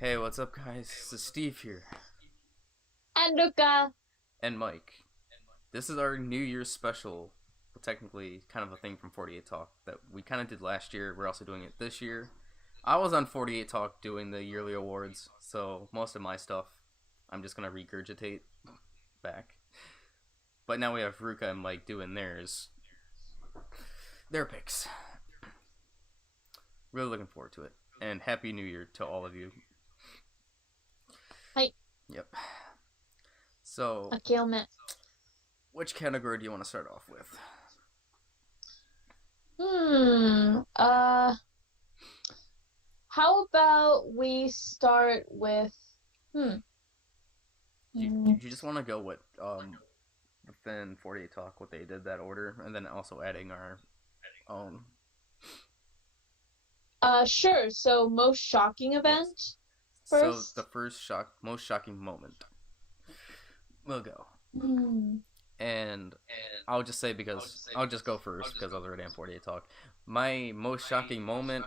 Hey, what's up, guys? This is Steve here, And Luca. and Mike. This is our New Year's special. Well, technically, kind of a thing from 48 Talk that we kind of did last year. We're also doing it this year. I was on 48 Talk doing the yearly awards, so most of my stuff I'm just gonna regurgitate back. But now we have Ruka and Mike doing their picks. Really looking forward to it, and Happy New Year to all of you. はい。Yep. So, 明けおめ。which category do you want to start off with? Hmm. How about we start with hmm. Do you just want to go with within 48 Talk what they did that order, and then also adding our own? Sure. So most shocking Yes. event So the first. most shocking moment, we'll go, Hmm. and I'll just say because I'll just go first because I was already on 48 Talk. My most shocking moment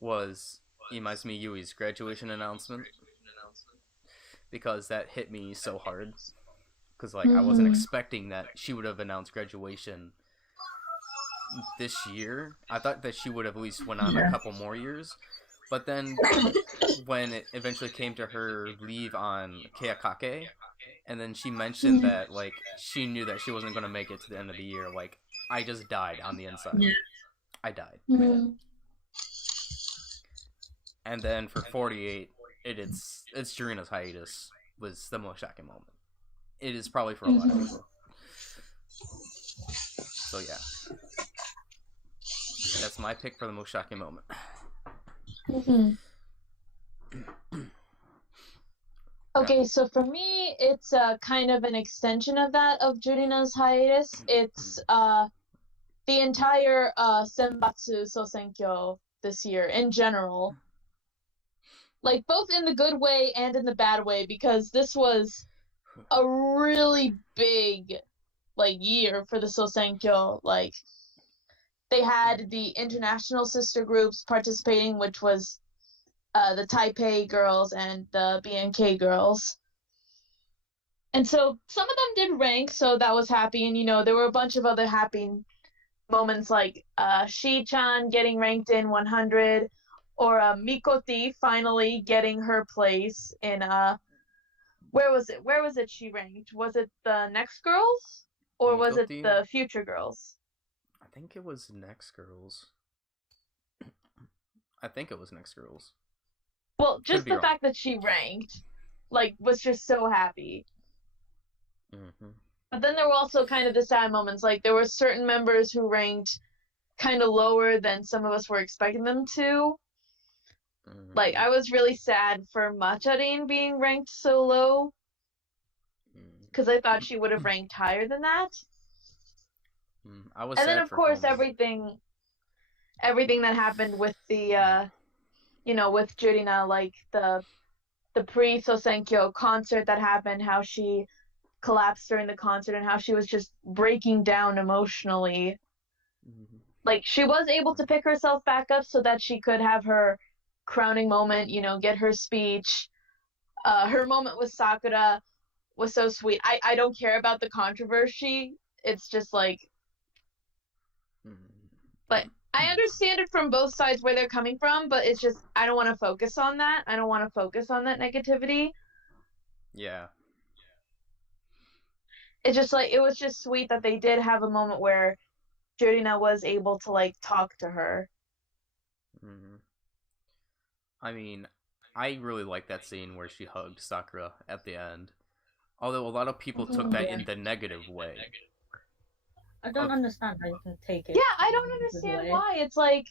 was Imaizumi Yui's graduation announcement because that hit me so hard because like I wasn't Mm-hmm. expecting that she would have announced graduation this year. I thought that she would have at least went on a Yeah. couple more years, but then when it eventually came to her leave on Keakake, and then she mentioned that like she knew that she wasn't going to make it to the end of the year, like I just died on the inside. Yeah. I died. Mm-hmm. And then for 48, it's Jurina's hiatus was the most shocking moment. It is probably for a lot of people. So yeah, that's my pick for the most shocking moment. Mm-hmm. Yeah. Okay, so for me, it's kind of an extension of that of Jurina's hiatus. It's the entire Senbatsu Sosenkyo this year in general, like both in the good way and in the bad way, because this was a really big like year for the Sosenkyo. Like they had the international sister groups participating, which was the Taipei girls and the BNK girls. And so some of them did rank, so that was happy. And there were a bunch of other happy moments like Shi-chan getting ranked in 100, or Mikoti finally getting her place in where was it? Where was it she ranked? Was it the next girls or was it Mikoti, the future girls? I think it was Next Girls. I think it was Next Girls. Well, Could just be the wrong. fact that she ranked, like, was just so happy. Mm-hmm. But then there were also kind of the sad moments. Like there were certain members who ranked kind of lower than some of us were expecting them to. Like Mm-hmm. I was really sad for Macharin being ranked so low because I thought she would have ranked higher than that. I was And then sad of for course Homie. everything that happened with the with Jurina, like the pre Sosenkyo concert that happened, how she collapsed during the concert and how she was just breaking down emotionally. Mm-hmm. Like she was able to pick herself back up so that she could have her crowning moment, get her speech. Her moment with Sakura was so sweet. I don't care about the controversy. It's just like I understand it from both sides where they're coming from, but it's just I don't want to focus on that. I don't want to focus on that negativity. Yeah. It's just like it was just sweet that they did have a moment where Jurina was able to like talk to her. Mm-hmm. I mean, I really like that scene where she hugged Sakura at the end. Although a lot of people took Mm-hmm. that Yeah, in the negative way. I don't Of understand how you can take Yeah, it I in don't a good understand way. why. It's like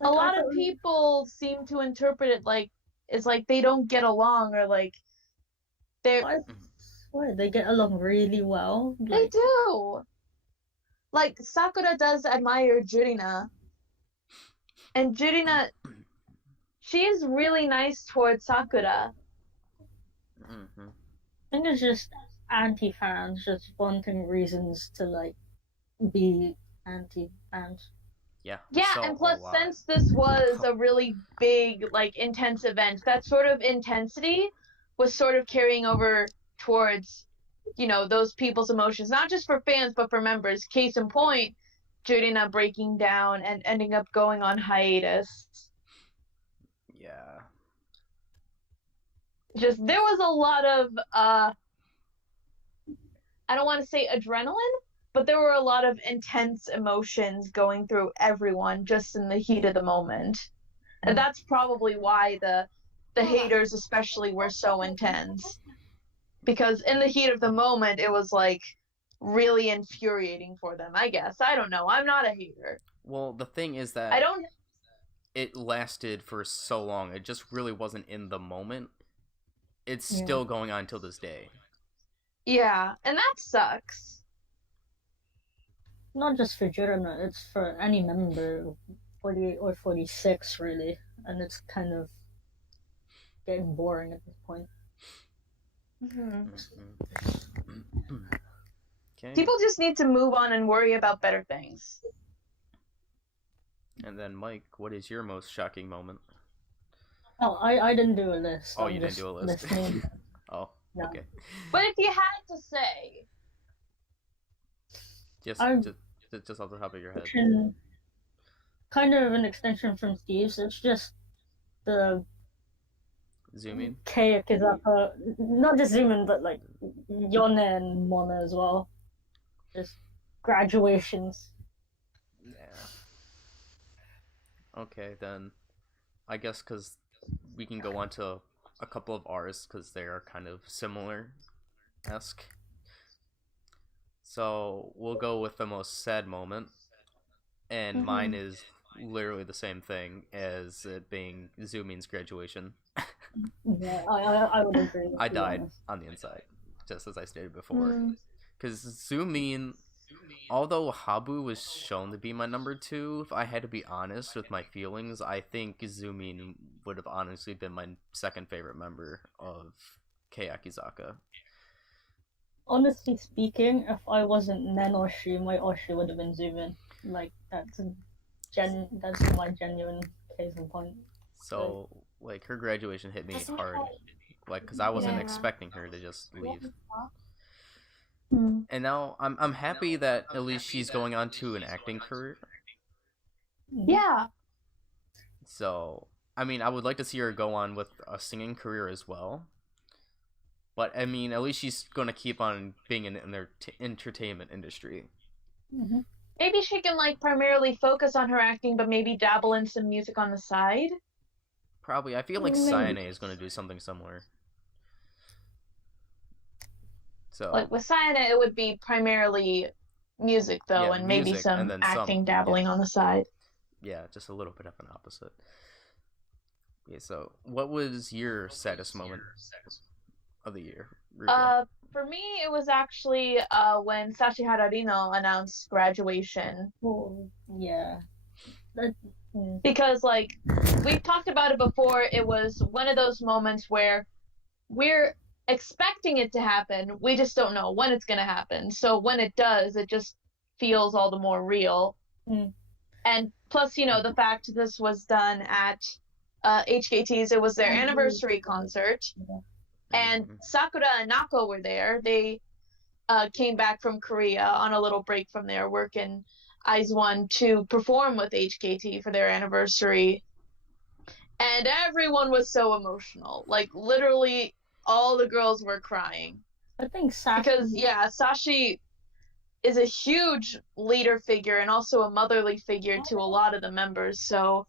a Like I lot of don't. people seem to interpret it like it's like they don't get along or like they're I swear they get along really well. they Like do. Like Sakura does admire Jurina, and Jurina she is really nice towards Sakura. mm-hmm. I think it's just anti-fans just wanting reasons to like be anti-fans. Yeah, we Yeah, saw and a plus, lot. since this was a really big, like, intense event, that sort of intensity was sort of carrying over towards, those people's emotions, not just for fans, but for members. Case in point, Jurina breaking down and ending up going on hiatus. Yeah. Just, there was a lot of, I don't want to say adrenaline, but there were a lot of intense emotions going through everyone just in the heat of the moment. And that's probably why the haters especially were so intense. Because in the heat of the moment, it was like really infuriating for them, I guess. I don't know. I'm not a hater. Well, the thing is I that don't. it lasted for so long. It just really wasn't in the moment. It's Yeah. still going on till this day. Yeah, and that sucks. Not just for Jurana, it's for any member, 48 or 46 really, and it's kind of getting boring at this point. Mm-hmm. Okay. People just need to move on and worry about better things. And then, Mike, what is your most shocking moment? Oh, I didn't do a list. Oh, I'm you didn't just do a list. listening. Oh, No. okay. But if you had to say, Just off the top of your head. Kind of an extension from Steve's. It's just the Zoom in. Kayakizaka, not just Zumin, but like Yone and Mona as well. Just graduations. Yeah. Okay, then I guess because we can go on to a couple of ours because they are kind of similar-esque. So we'll go with the most sad moment, and mine is literally the same thing as it being Zumin's graduation. Yeah, I would agree. I died on the inside, just as I stated before. Because Zumin, although Habu was shown to be my number 2, if I had to be honest with my feelings, I think Zumin would have honestly been my second favorite member of Kayakizaka. Honestly speaking, if I wasn't Nen Oshi, my Oshi would have been Zumin. Like that's my genuine case in point. So, like, her graduation hit me hard. Like, because I wasn't expecting her to just leave. And now I'm happy that at least she's going on to an acting career. Yeah. So, I mean, I would like to see her go on with a singing career as well. But, I mean, at least she's going to keep on being in the entertainment industry. Mm-hmm. Maybe she can, like, primarily focus on her acting, but maybe dabble in some music on the side. Probably. I feel like Sayane is going to do something similar. So, like, with Sayane, it would be primarily music, though, and maybe some acting dabbling on the side. Yeah, just a little bit of an opposite. Yeah, so, what was your saddest moment of the year, Ruka? For me, it was actually when Sashihara Rino announced graduation. Oh, yeah. Because, like, we've talked about it before, it was one of those moments where we're expecting it to happen, we just don't know when it's going to happen. So when it does, it just feels all the more real. And plus, the fact this was done at HKT's, it was their anniversary concert. And Sakura and Nako were there. They came back from Korea on a little break from their work in IZ*ONE to perform with HKT for their anniversary. And everyone was so emotional. Like, literally, all the girls were crying. I think Sashi... Because, yeah, Sashi is a huge leader figure and also a motherly figure to a lot of the members, so...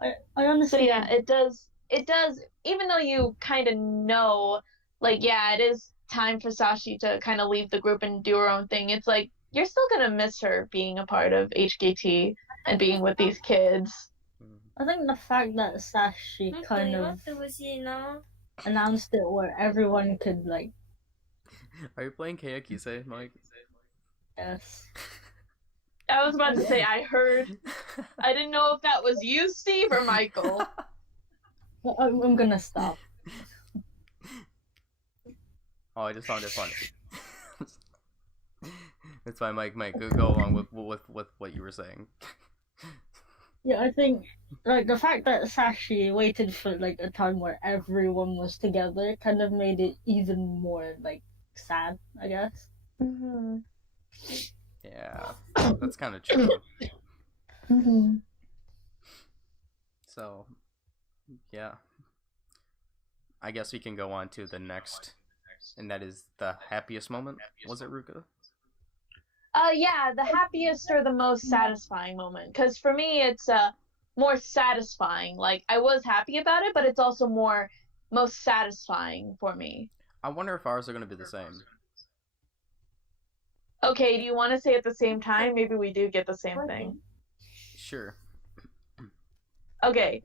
I honestly... So, yeah, it does, even though you kind of know, like, yeah, it is time for Sashi to kind of leave the group and do her own thing, it's like, you're still gonna miss her being a part of HKT and being with these kids. I think the fact that Sashi kind of announced it where everyone could, like... Are you playing Kayakise, Mike? Yes. I was about to say, I heard. I didn't know if that was you, Steve, or Michael. I'm gonna stop. Oh, I just found it funny. It's fine, Mike. Mike, go along with what you were saying. Yeah, I think like the fact that Sashi waited for like a time where everyone was together kind of made it even more like sad, I guess. Mm-hmm. Yeah, that's kind of true. Mm-hmm. So, yeah. I guess we can go on to the next, and that is the happiest moment. Was it, Ruka? Yeah, the happiest or the most satisfying moment. Because for me, it's more satisfying. Like, I was happy about it, but it's also most satisfying for me. I wonder if ours are going to be the same. Okay, do you want to say at the same time? Maybe we do get the same thing. Sure. Okay.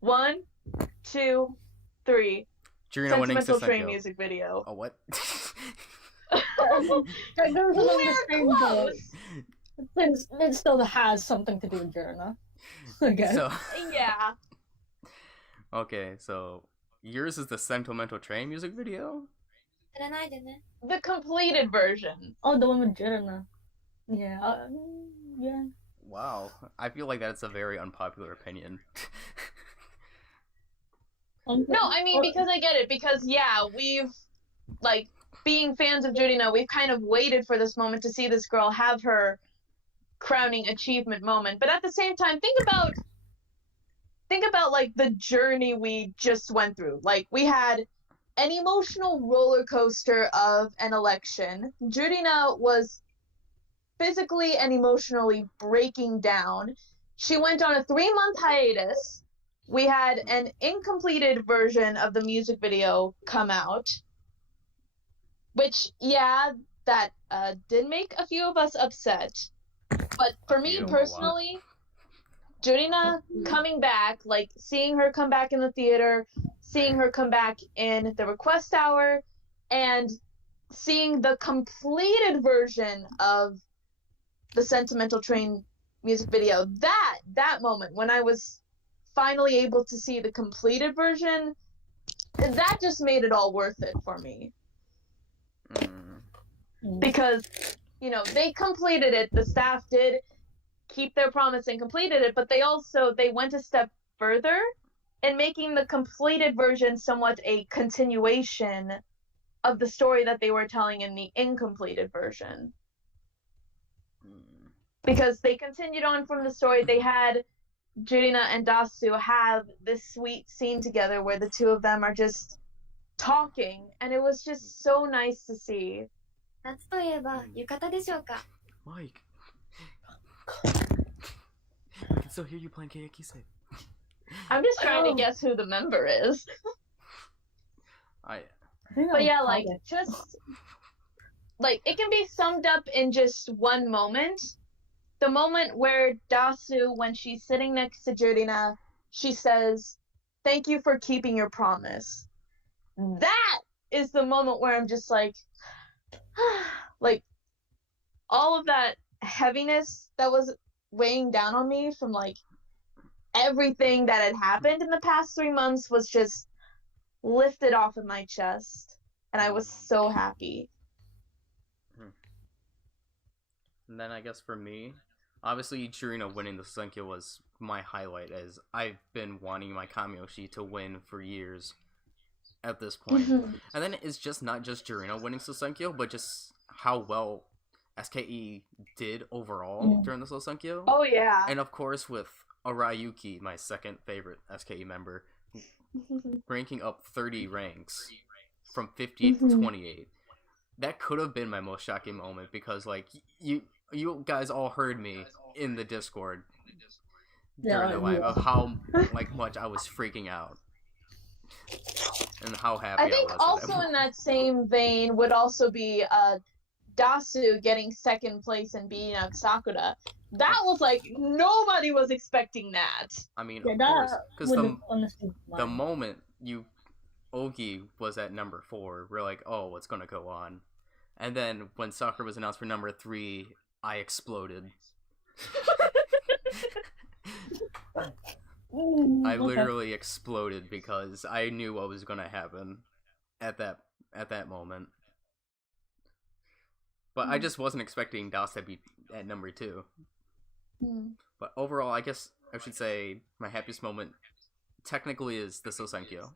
1, 2, 3. Jurina winning Sentimental Train Susenkyo. music video. Oh, what? That goes along the same boat. Close. It still has something to do with Jurina. Okay. So, Yeah. okay, so yours is the Sentimental Train music video? The completed version. Oh, the one with Jurina. Yeah. Yeah. Wow. I feel like that's a very unpopular opinion. No, I mean, because I get it. Because, yeah, we've, like, being fans of Jurina, we've kind of waited for this moment to see this girl have her crowning achievement moment. But at the same time, think about like the journey we just went through. Like, we had an emotional roller coaster of an election. Jurina was physically and emotionally breaking down. She went on a 3-month hiatus. We had an incompleted version of the music video come out, which, yeah, that did make a few of us upset. But for me personally, Jurina coming back, like seeing her come back in the theater, seeing her come back in the request hour, and seeing the completed version of the Sentimental Train music video, that moment when I was finally able to see the completed version, that just made it all worth it for me. Because, you know, they completed it, the staff did keep their promise and completed it, but they went a step further in making the completed version somewhat a continuation of the story that they were telling in the incompleted version. Because they continued on from the story. They had Jurina and Dasu have this sweet scene together where the two of them are just talking, and it was just so nice to see. 夏といえば浴衣でしょうか? Mike. I can still hear you playing Kayakise. I'm just trying to guess who the member is. But yeah, like, just, like, it can be summed up in just one moment. The moment where Dasu, when she's sitting next to Jurina, she says, "Thank you for keeping your promise." That is the moment where I'm just like, like, all of that heaviness that was weighing down on me from, like, everything that had happened in the past 3 months was just lifted off of my chest, and I was so happy. And then I guess for me, obviously Jurina winning the Susenkyo was my highlight, as I've been wanting my Kamiyoshi to win for years at this point. And then it's just not just Jurina winning Susenkyo, but just how well SKE did overall during the Susenkyo. Oh yeah. And of course with Arayuki, my second favorite SKE member, ranking up 30 ranks from 58 to 28. That could have been my most shocking moment, because like you guys all heard me in the Discord during the live of how like much I was freaking out and how happy I was. I think also in that same vein would also be Dasu getting second place and beating out Sakura. That was like, nobody was expecting that. I mean, of course, because the moment Ogi was at number 4, we're like, oh, what's gonna go on? And then when Sakura was announced for number 3, I exploded. I literally exploded because I knew what was gonna happen at that moment. But I just wasn't expecting Das to be at number 2. Mm. But overall, I guess I should say my happiest moment technically is the Sosenkyo.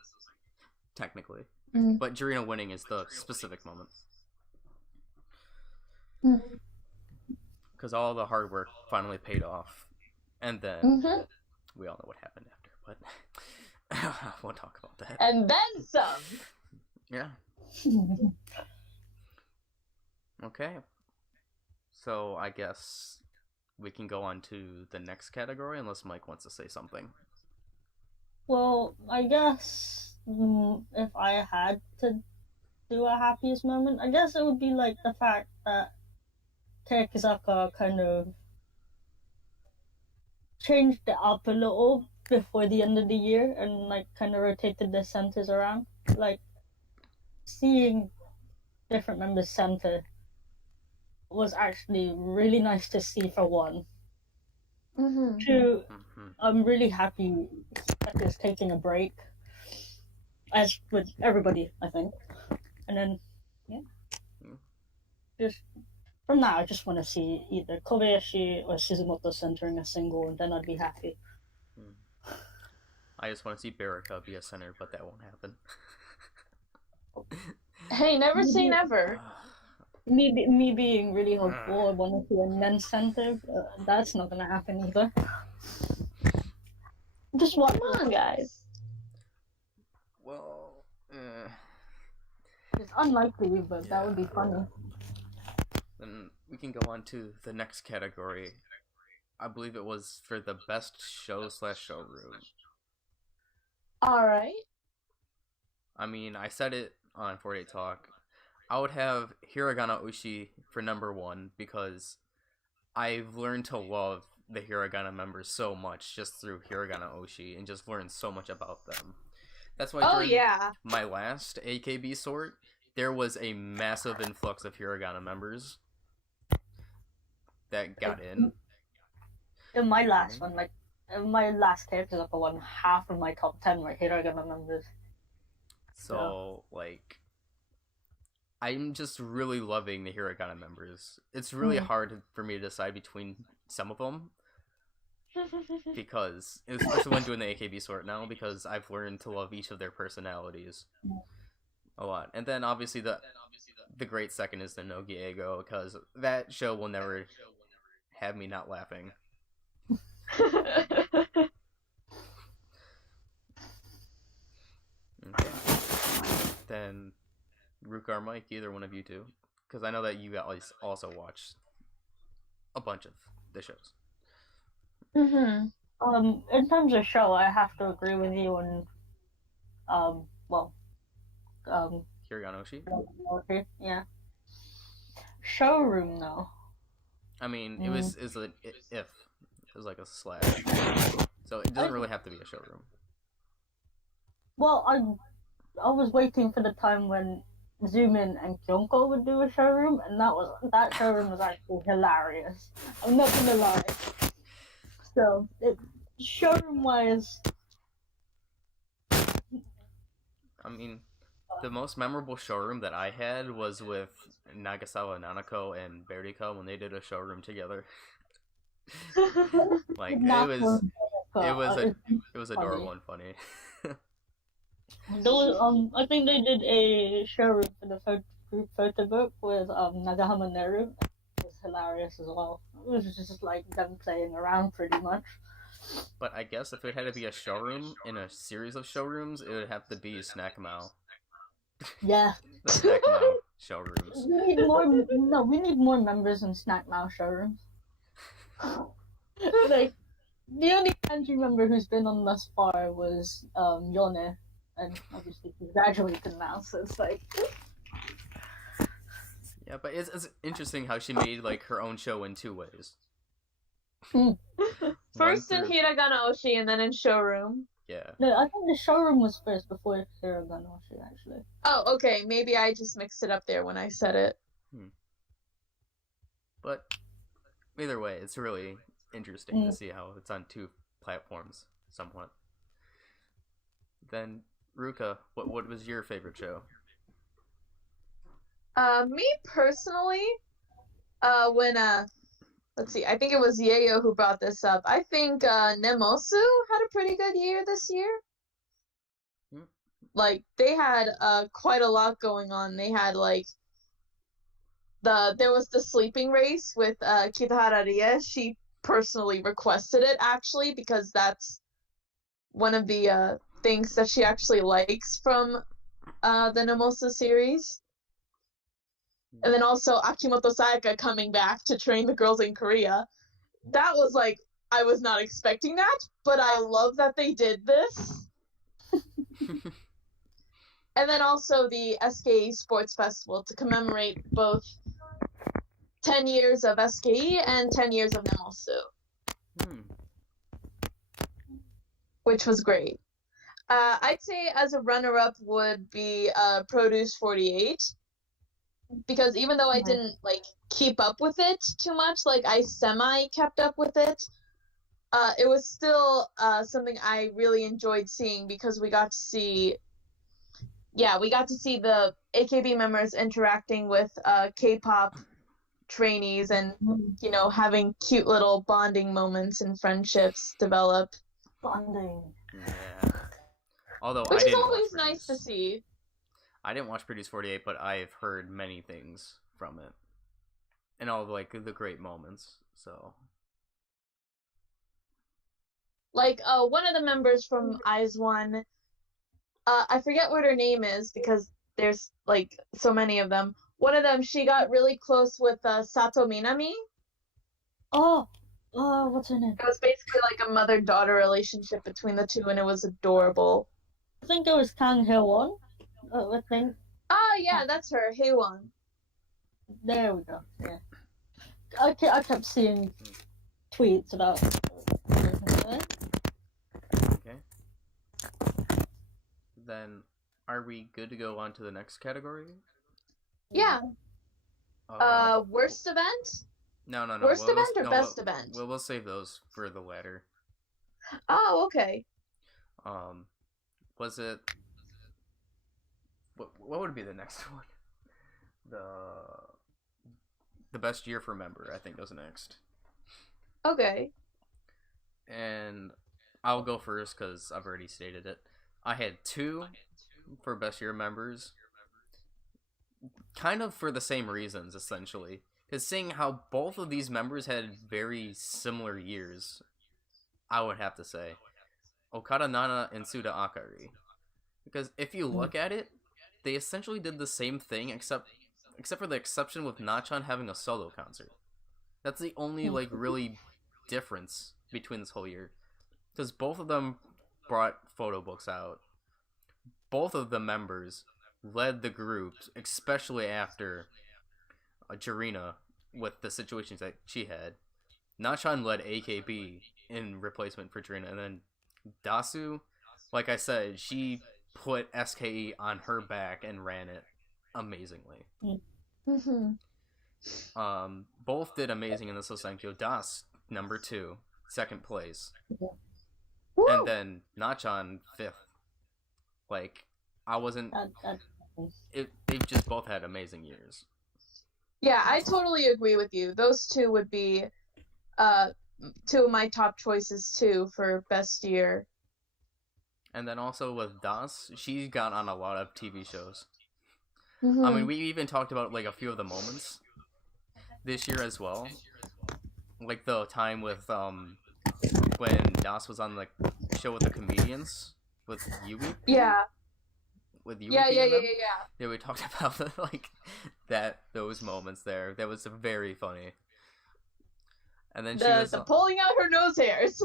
Technically. Mm. But Jurina winning is the specific moment. Because all the hard work finally paid off. And then Mm-hmm. we all know what happened after, but I won't talk about that. And then some. Yeah. Okay. So I guess we can go on to the next category unless Mike wants to say something. Well, I guess if I had to do a happiest moment, I guess it would be like the fact that Keikizaka kind of changed it up a little before the end of the year and like kind of rotated the centers around. Like seeing different members center was actually really nice to see for one. Mm-hmm. Two, Mm-hmm. I'm really happy that it's taking a break, as with everybody, I think. And then, yeah, just from now, I just want to see either Kobayashi or Shizumoto centering a single, and then I'd be happy. I just want to see Baraka be a center, but that won't happen. Hey, never say never. Me being really hopeful, I want to see a men's center, but that's not gonna happen either. Just Come one. on, guys. Well, It's unlikely, but that would be funny. then we can go on to the next category. I believe it was for the best show/showroom. Alright. I mean, I said it on 48 Talk. I would have Hiragana Ushi for number 1 because I've learned to love the Hiragana members so much just through Hiragana Ushi and just learned so much about them. That's why during my last AKB sort, there was a massive influx of Hiragana members that got in. In my last one, like in my last Keikizaka one, half of my top 10 were Hiragana members. So, like, I'm just really loving the Hiragana members. It's really hard for me to decide between some of them because, especially when doing the AKB sort now, because I've learned to love each of their personalities a lot. And then obviously the great second is the Nogi Ego, because that show will never have me not laughing. Okay. Then Ruka or Mike, either one of you two, because I know that you guys also watch a bunch of the shows. Mm-hmm. In terms of show, I have to agree with you on, Hiragana Oshi? yeah. Showroom, though. I mean, it was like a slash. So it doesn't really have to be a showroom. Well, I was waiting for the time when Zoomin and Kyonko would do a showroom, and that showroom was actually hilarious. I'm not gonna lie. So, showroom-wise, I mean, the most memorable showroom that I had was with Nagasawa Nanako and Berika when they did a showroom together. Like it was adorable and funny. I think they did a showroom for the group photo book with Nagahama Neru. It was hilarious as well. It was just like them playing around pretty much. But I guess if it had to be a showroom in a series of showrooms, it would have to be Snack Mao. Yeah. The Snack Mao showrooms. We need more members in Snack Mao showrooms. Like, the only country member who's been on thus far was Yone, and obviously he's graduated now, so it's like... Yeah, but it's interesting how she made like her own show in 2 ways. First in Hiragana Oshi and then in showroom. Yeah. No, I think the showroom was first before Hiragana Oshi, actually. Oh, okay. Maybe I just mixed it up there when I said it. But either way, it's really interesting to see how it's on 2 platforms somewhat. Then, Ruka, what was your favorite show? Me personally, When let's see, I think it was Yayo who brought this up. I think Nemosu had a pretty good year this year. Like they had quite a lot going on. They had like there was the sleeping race with Kitahara Rie. She personally requested it actually because that's one of the things that she actually likes from the Nemosu series. And then also Akimoto Sayaka coming back to train the girls in Korea. That was like, I was not expecting that, but I love that they did this. And then also the SKE Sports Festival to commemorate both 10 years of SKE and 10 years of Nemosu. Which was great. I'd say as a runner-up would be Produce 48. Because even though I didn't like keep up with it too much, like I kept up with it, it was still something I really enjoyed seeing because we got to see the AKB members interacting with K-pop trainees and having cute little bonding moments and friendships develop. Bonding. Yeah. Although which I is didn't always watch nice to see. I didn't watch Produce 48, but I've heard many things from it. And all like the great moments. So like one of the members from IZ*ONE, I forget what her name is because there's like so many of them. One of them, she got really close with Sato Minami. Oh, what's her name? It was basically like a mother-daughter relationship between the two, and it was adorable. I think it was Kang Hye-won. I think. Yeah, that's her, Haewon. There we go. Yeah. I kept seeing tweets about. okay. Then are we good to go on to the next category? Yeah. Worst event? No. Worst event or best event? We'll save those for the latter. Oh, okay. Was it? What would be the next one? The best year for member, I think, was next. Okay. And I'll go first because I've already stated it. I had 2 for best year members, kind of for the same reasons, essentially. Because seeing how both of these members had very similar years, I would have to say Okada Nana and Suda Akari. Because if you look at it, they essentially did the same thing, except for the exception with Nachan having a solo concert. That's the only like really difference between this whole year. Because both of them brought photo books out. Both of the members led the groups, especially after Jirina with the situations that she had. Nachan led AKB in replacement for Jirina, and then Dasu, like I said, she put SKE on her back and ran it amazingly. Both did amazing in the Sosenkyo. Das, number 2, second place. And then Nachan 5th. Like, I wasn't... They've just both had amazing years. Yeah, I totally agree with you. Those 2 would be 2 of my top choices, too, for best year. And then also with Das, she got on a lot of TV shows. Mm-hmm. I mean, we even talked about, like, a few of the moments this year as well. Like, the time with, when Das was on the show with the comedians, with Yui. Yeah. With Yui. Yeah. Yeah, we talked about, like, those moments there. That was very funny. And then she was... the pulling out her nose hairs.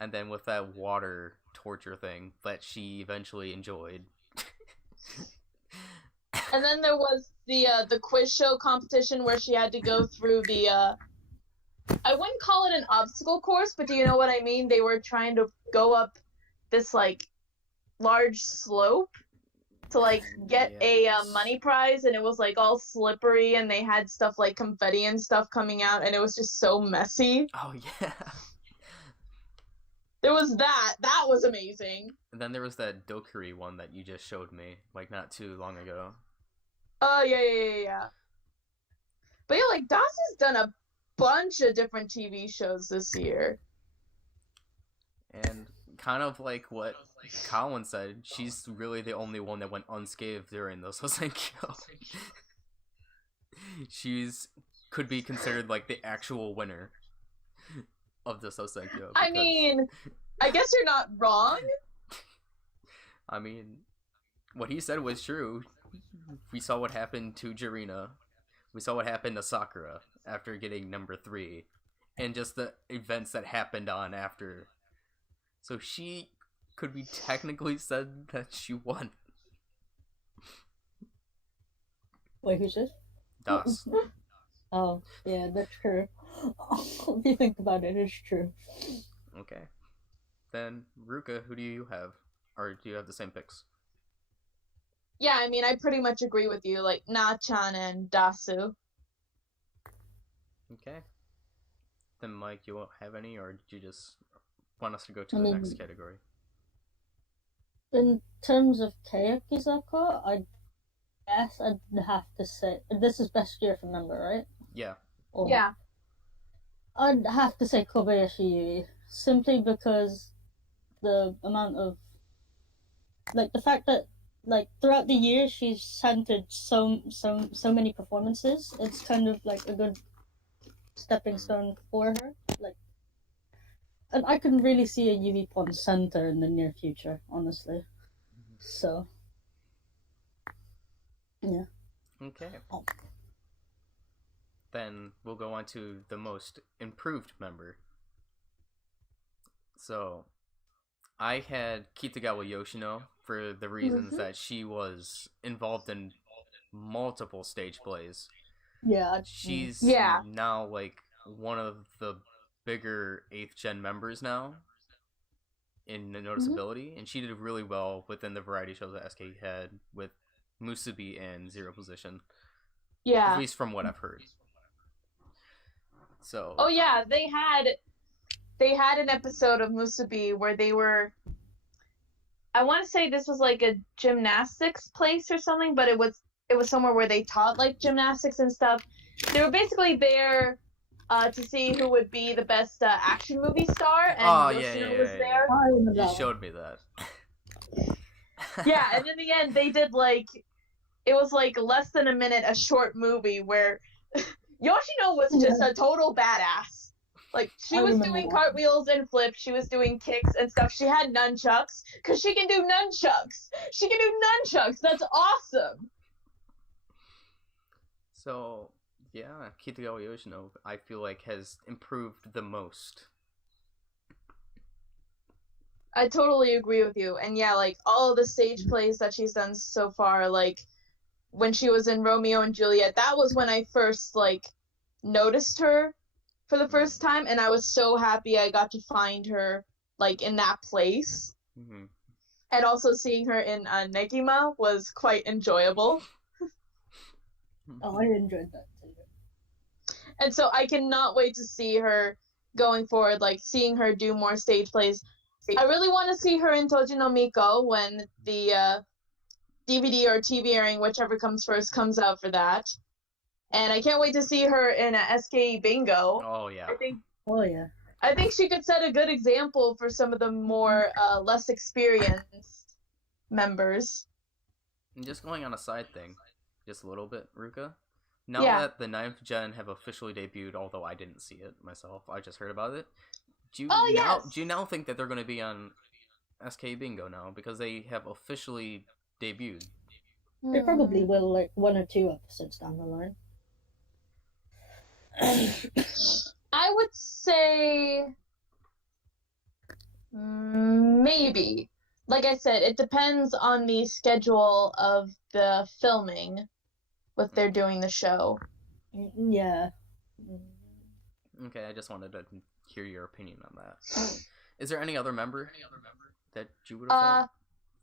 And then with that water torture thing that she eventually enjoyed. And then there was the quiz show competition where she had to go through the I wouldn't call it an obstacle course, but do you know what I mean? They were trying to go up this like large slope to like get a money prize, and it was like all slippery, and they had stuff like confetti and stuff coming out, and it was just so messy. Oh yeah. There was that. That was amazing. And then there was that Dokuri one that you just showed me, like not too long ago. Oh yeah. But yeah, like Dasu's done a bunch of different TV shows this year. And kind of like what Colin said, she's really the only one that went unscathed during the Sosenkyo. She's could be considered like the actual winner of the Sosenkyo. I mean, I guess you're not wrong. I mean, what he said was true. We saw what happened to Jirina. We saw what happened to Sakura after getting number 3. And just the events that happened on after. So she could be technically said that she won. Wait, who's this? Das. Oh, yeah, that's true. If you think about it, it's true. Okay. Then, Ruka, who do you have? Or do you have the same picks? Yeah, I mean, I pretty much agree with you. Like Na-chan and Dasu. Okay. Then, Mike, you won't have any, or did you just want us to go to the next category? In terms of Keyakizaka, I guess I'd have to say this is best year for member, right? Yeah. Or, Yeah. I'd have to say Kobayashi Yui, simply because the amount of the fact that throughout the year she's centered so many performances. It's kind of like a good stepping stone for her. And I can really see a Yui Pon center in the near future, honestly. So, yeah. Okay. Then we'll go on to the most improved member. So, I had Kitagawa Yoshino for the reasons that she was involved in multiple stage plays. Yeah. She's now like one of the bigger 8th gen members now in noticeability, and she did really well within the variety shows that SK had with Musubi and Zero Position. Yeah. At least from what I've heard. So. Oh yeah, they had an episode of Musubi where they were. I want to say this was like a gymnastics place or something, but it was somewhere where they taught like gymnastics and stuff. They were basically there to see who would be the best action movie star, and Yoshino was there. You showed me that. Yeah, and in the end, they did it was like less than a minute, a short movie where Yoshino was just a total badass. Like, she was doing cartwheels and flips, she was doing kicks and stuff. She had nunchucks, because she can do nunchucks. She can do nunchucks, that's awesome. So, yeah, Kitagawa Yoshino, I feel like, has improved the most. I totally agree with you. And yeah, like, all of the stage plays that she's done so far, like, when she was in Romeo and Juliet, that was when I first, noticed her for the first time, and I was so happy I got to find her, in that place. Mm-hmm. And also seeing her in Negima was quite enjoyable. Oh, I enjoyed that too. And so I cannot wait to see her going forward, seeing her do more stage plays. I really want to see her in Toji no Miko when the DVD or TV airing, whichever comes first, comes out for that. And I can't wait to see her in a SKE Bingo. Oh, yeah. I think she could set a good example for some of the more less experienced members. And just going on a side thing, just a little bit, Ruka. Now that the 9th gen have officially debuted, although I didn't see it myself, I just heard about it. Do you now think that they're going to be on SK Bingo now because they have officially debuted? They probably will, 1 or 2 episodes down the line. I would say maybe. Like I said, it depends on the schedule of the filming, what they're doing the show. Yeah. Okay, I just wanted to hear your opinion on that. Is there any other member that you would have thought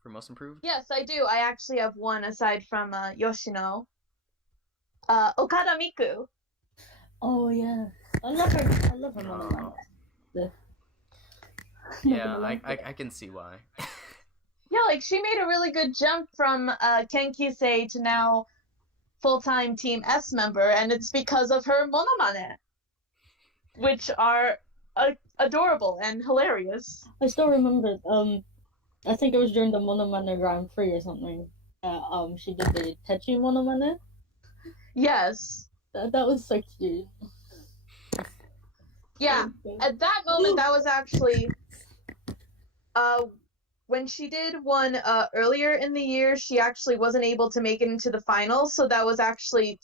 for most improved? Yes, I do. I actually have one aside from Yoshino. Okada Miku. Oh yeah, I love her. I love her more than Yeah, I can see why. Yeah, she made a really good jump from Kenkisei to now full-time Team S member, and it's because of her monomane, which are adorable and hilarious. I still remember. I think it was during the Monomane Grand Prix or something. She did the Techi Monomane. Yes. That was so cute. Yeah. At that moment, that was actually when she did one earlier in the year, she actually wasn't able to make it into the finals, so that was actually,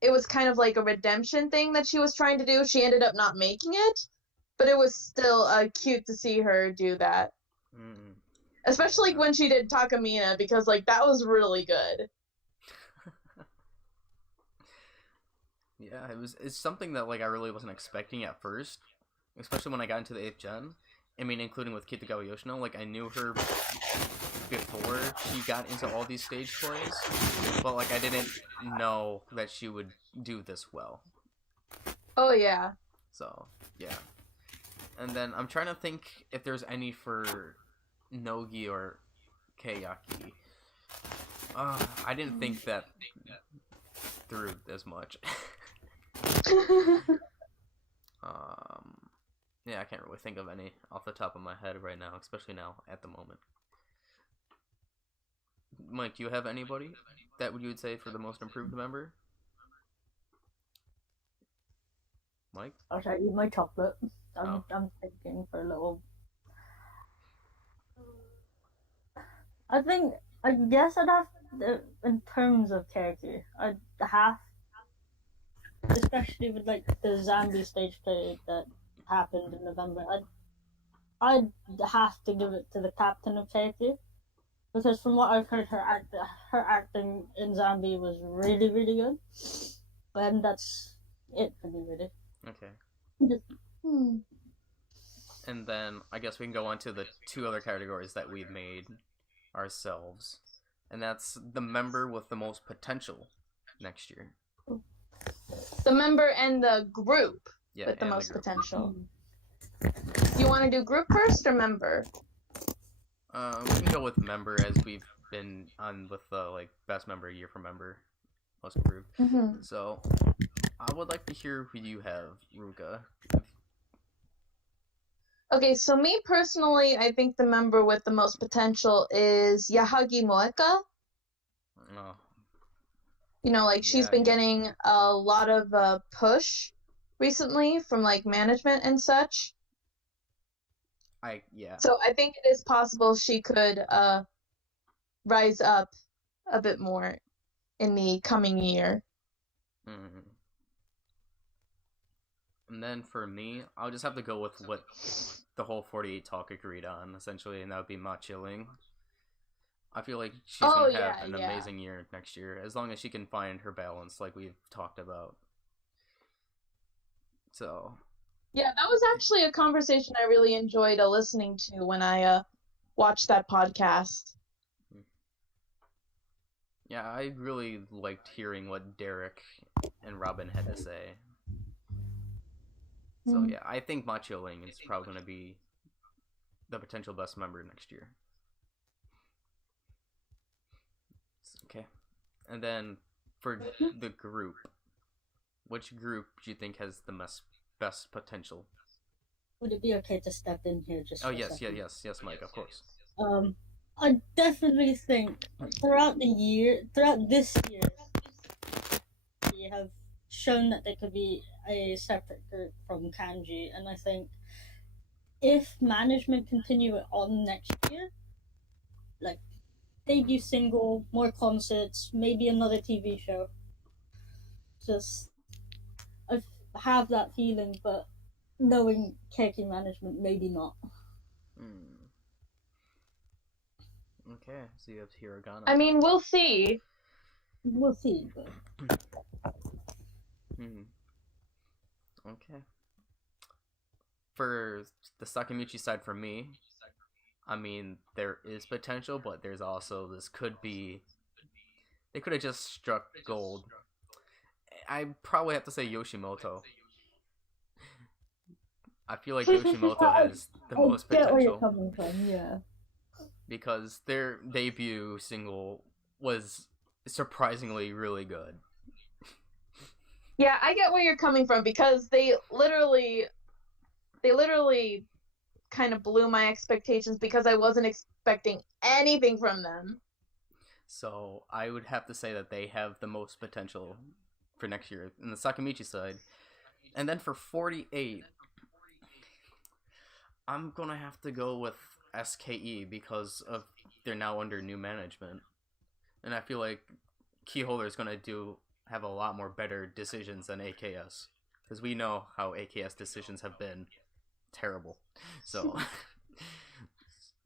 it was kind of like a redemption thing that she was trying to do. She ended up not making it, but it was still cute to see her do that. Mm. Especially when she did Takamina, because like that was really good. Yeah, it's something that like I really wasn't expecting at first, especially when I got into the 8th gen. I mean, including with Kitagawa Yoshino, like I knew her before she got into all these stage plays, but like I didn't know that she would do this well. Oh yeah. So yeah, and then I'm trying to think if there's any for Nogi or Keiyaki. I didn't think that through as much. Yeah, I can't really think of any off the top of my head right now, especially now at the moment. Mike, do you have anybody that you would say for the most improved member? Mike? I'll try to eat my chocolate. Oh. I'm thinking for a little. I guess I'd have in terms of character, I'd have, especially with like the Zambi stage play that happened in November. I'd have to give it to the captain of character, because from what I've heard, her acting in Zambi was really really good. And that's it for me really. Okay. And then I guess we can go on to the two other categories that we've made ourselves, and that's the member with the most potential next year. The member and the group with the and most group. potential. You want to do group first or member? We can go with member, as we've been on with the like best member year for member, most improved. Mm-hmm. So I would like to hear who you have, Ruka. Okay, so me personally, I think the member with the most potential is Yahagi Moeka. Oh. You know, like she's been getting a lot of push recently from like management and such. So I think it is possible she could rise up a bit more in the coming year. Mm. And then for me, I'll just have to go with what the whole 48 talk agreed on, essentially, and that would be Ma Chilling. I feel like she's going to have an amazing year next year, as long as she can find her balance like we've talked about. So... Yeah, that was actually a conversation I really enjoyed listening to when I watched that podcast. Yeah, I really liked hearing what Derek and Robin had to say. So yeah, I think Ma Chilling is probably going to be the potential best member next year. Okay. And then for the group, which group do you think has the best potential? Would it be okay to step in here just for a second? yes, Mike, of course. I definitely think throughout this year, we have shown that they could be a separate group from Kanji, and I think if management continue it on next year, like debut single, more concerts, maybe another TV show, just I have that feeling, but knowing Keiki management, maybe not. Okay, so you have Hiragana. I mean, we'll see. We'll see, but... Okay. For the Sakamichi side, for me, I mean, there is potential, but there's also they could have just struck gold. I probably have to say Yoshimoto. I feel like Yoshimoto has the most potential. I get where you're coming from, yeah. Because their debut single was surprisingly really good. Yeah, I get where you're coming from because they literally kind of blew my expectations because I wasn't expecting anything from them. So I would have to say that they have the most potential for next year in the Sakamichi side. And then for 48, I'm gonna have to go with SKE because of they're now under new management, and I feel like Keyholder is gonna have a lot more better decisions than AKS because we know how AKS decisions have been terrible. So.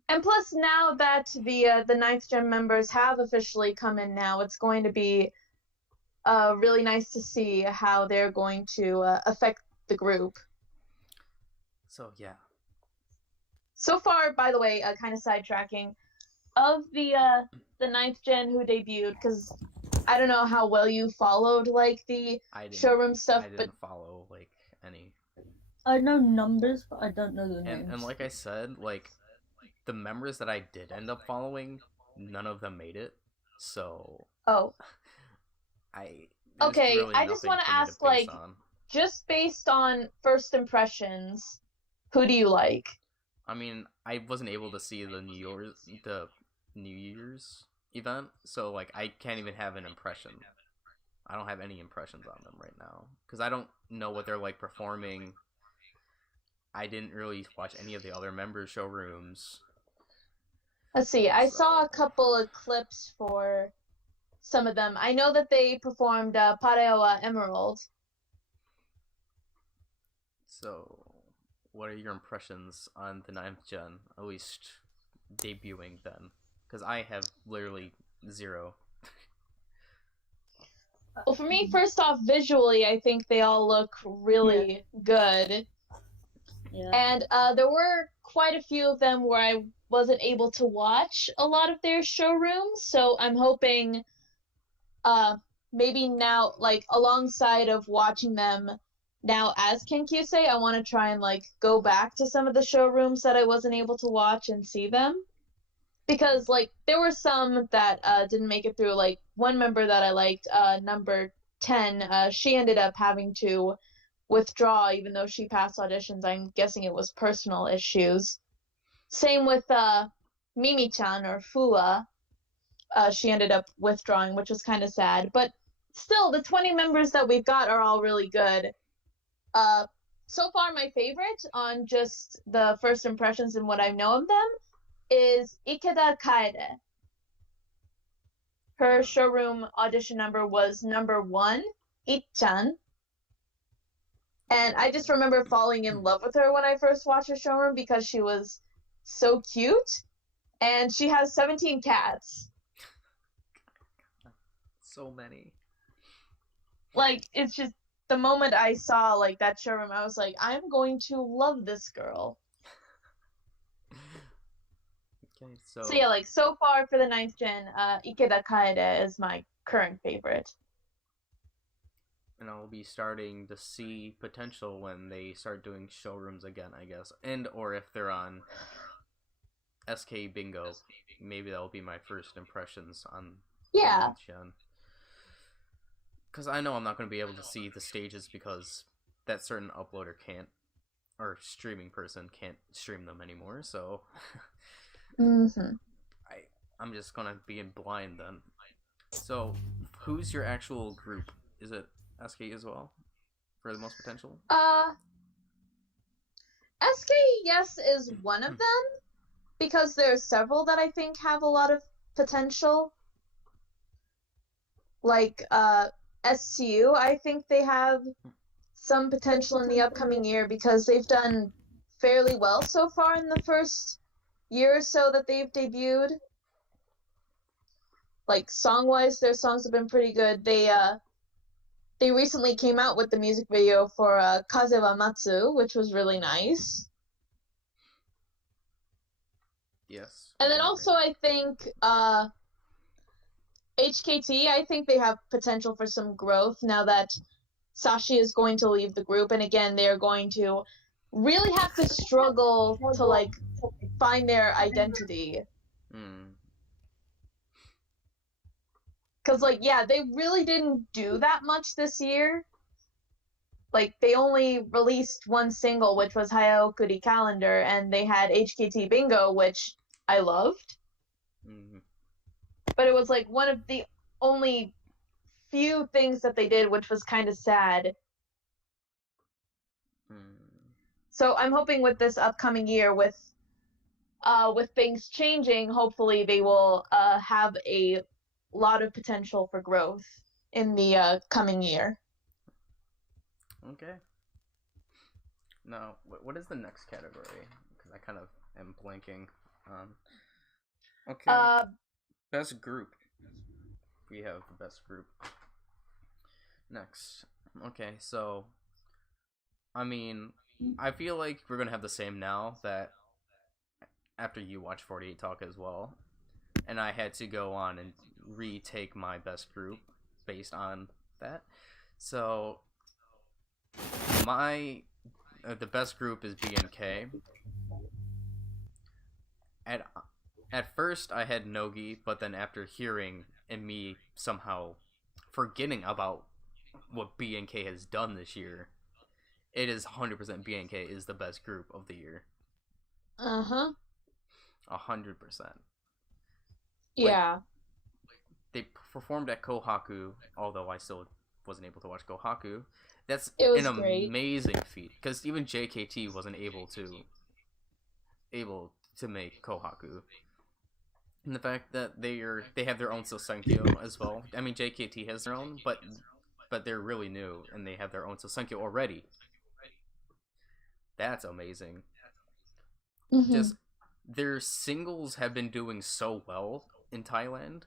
And plus, now that the ninth gen members have officially come in, now it's going to be really nice to see how they're going to affect the group. So yeah. So far, by the way, kind of sidetracking, of the ninth gen who debuted, because I don't know how well you followed like the showroom stuff, I didn't follow like any. I know numbers, but I don't know the names. And like I said, like the members that I did end up following, none of them made it. So. Oh. Okay, really I just want to ask, like, just based on first impressions, who do you like? I mean, I wasn't able to see the New Year's event, so like I can't even have an impression. I don't have any impressions on them right now because I don't know what they're like performing. I didn't really watch any of the other members' showrooms. Let's see. I saw a couple of clips for some of them. I know that they performed Pareoa Emerald. So, what are your impressions on the 9th gen, at least debuting then? Because I have literally zero. Well, for me, first off, visually, I think they all look really good. Yeah. And there were quite a few of them where I wasn't able to watch a lot of their showrooms, so I'm hoping maybe now, like, alongside of watching them now as Kenkyusei, I want to try and, like, go back to some of the showrooms that I wasn't able to watch and see them. Because, like, there were some that didn't make it through. Like, one member that I liked, number 10, she ended up having to withdraw even though she passed auditions. I'm guessing it was personal issues. Same with Mimi-chan, or Fua. She ended up withdrawing, which was kind of sad. But still, the 20 members that we've got are all really good. So far, my favorite on just the first impressions and what I know of them is Ikeda Kaede. Her showroom audition number was number 1, Ichan. And I just remember falling in love with her when I first watched her showroom because she was so cute. And she has 17 cats. So many. Like, it's just, the moment I saw, like, that showroom, I was like, I'm going to love this girl. Okay, So yeah, like, so far for the 9th gen, Ikeda Kaede is my current favorite. And I'll be starting to see potential when they start doing showrooms again, I guess. And, or if they're on SK Bingo, maybe that'll be my first impressions on Yeah. gen. Because I know I'm not going to be able to see the stages because that certain uploader can't, or streaming person can't stream them anymore, so I'm just going to be in blind then. So, who's your actual group? Is it SK as well? For the most potential? SK, yes, is one of them, because there's several that I think have a lot of potential. Like, SCU, I think they have some potential in the upcoming year because they've done fairly well so far in the first year or so that they've debuted. Like, song-wise, their songs have been pretty good. They recently came out with the music video for Kaze wa Matsu, which was really nice. Yes. And then also, I think HKT, I think they have potential for some growth now that Sashi is going to leave the group, and again, they're going to really have to struggle to, like, find their identity. Because, like, yeah, they really didn't do that much this year. Like, they only released one single, which was Hayaokuri Calendar, and they had HKT Bingo, which I loved. Mm-hmm. But it was, like, one of the only few things that they did, which was kind of sad. So I'm hoping with this upcoming year, with things changing, hopefully they will have a lot of potential for growth in the coming year. Okay. Now, what is the next category? Because I kind of am blanking. Okay. Best group. We have the best group. Next. Okay, so I mean, I feel like we're gonna have the same now that after you watch 48 Talk as well, and I had to go on and retake my best group based on that. So my the best group is BNK. At first I had Nogi, but then after hearing and me somehow forgetting about what BNK has done this year, it is 100% BNK is the best group of the year. 100%. Yeah. They performed at Kohaku, although I still wasn't able to watch Kohaku. That's an amazing feat, because even JKT wasn't able to make Kohaku. And the fact that they have their own Sosenkyo as well. I mean, JKT has their own, but they're really new and they have their own Sosenkyo already. That's amazing. Mm-hmm. Just their singles have been doing so well in Thailand,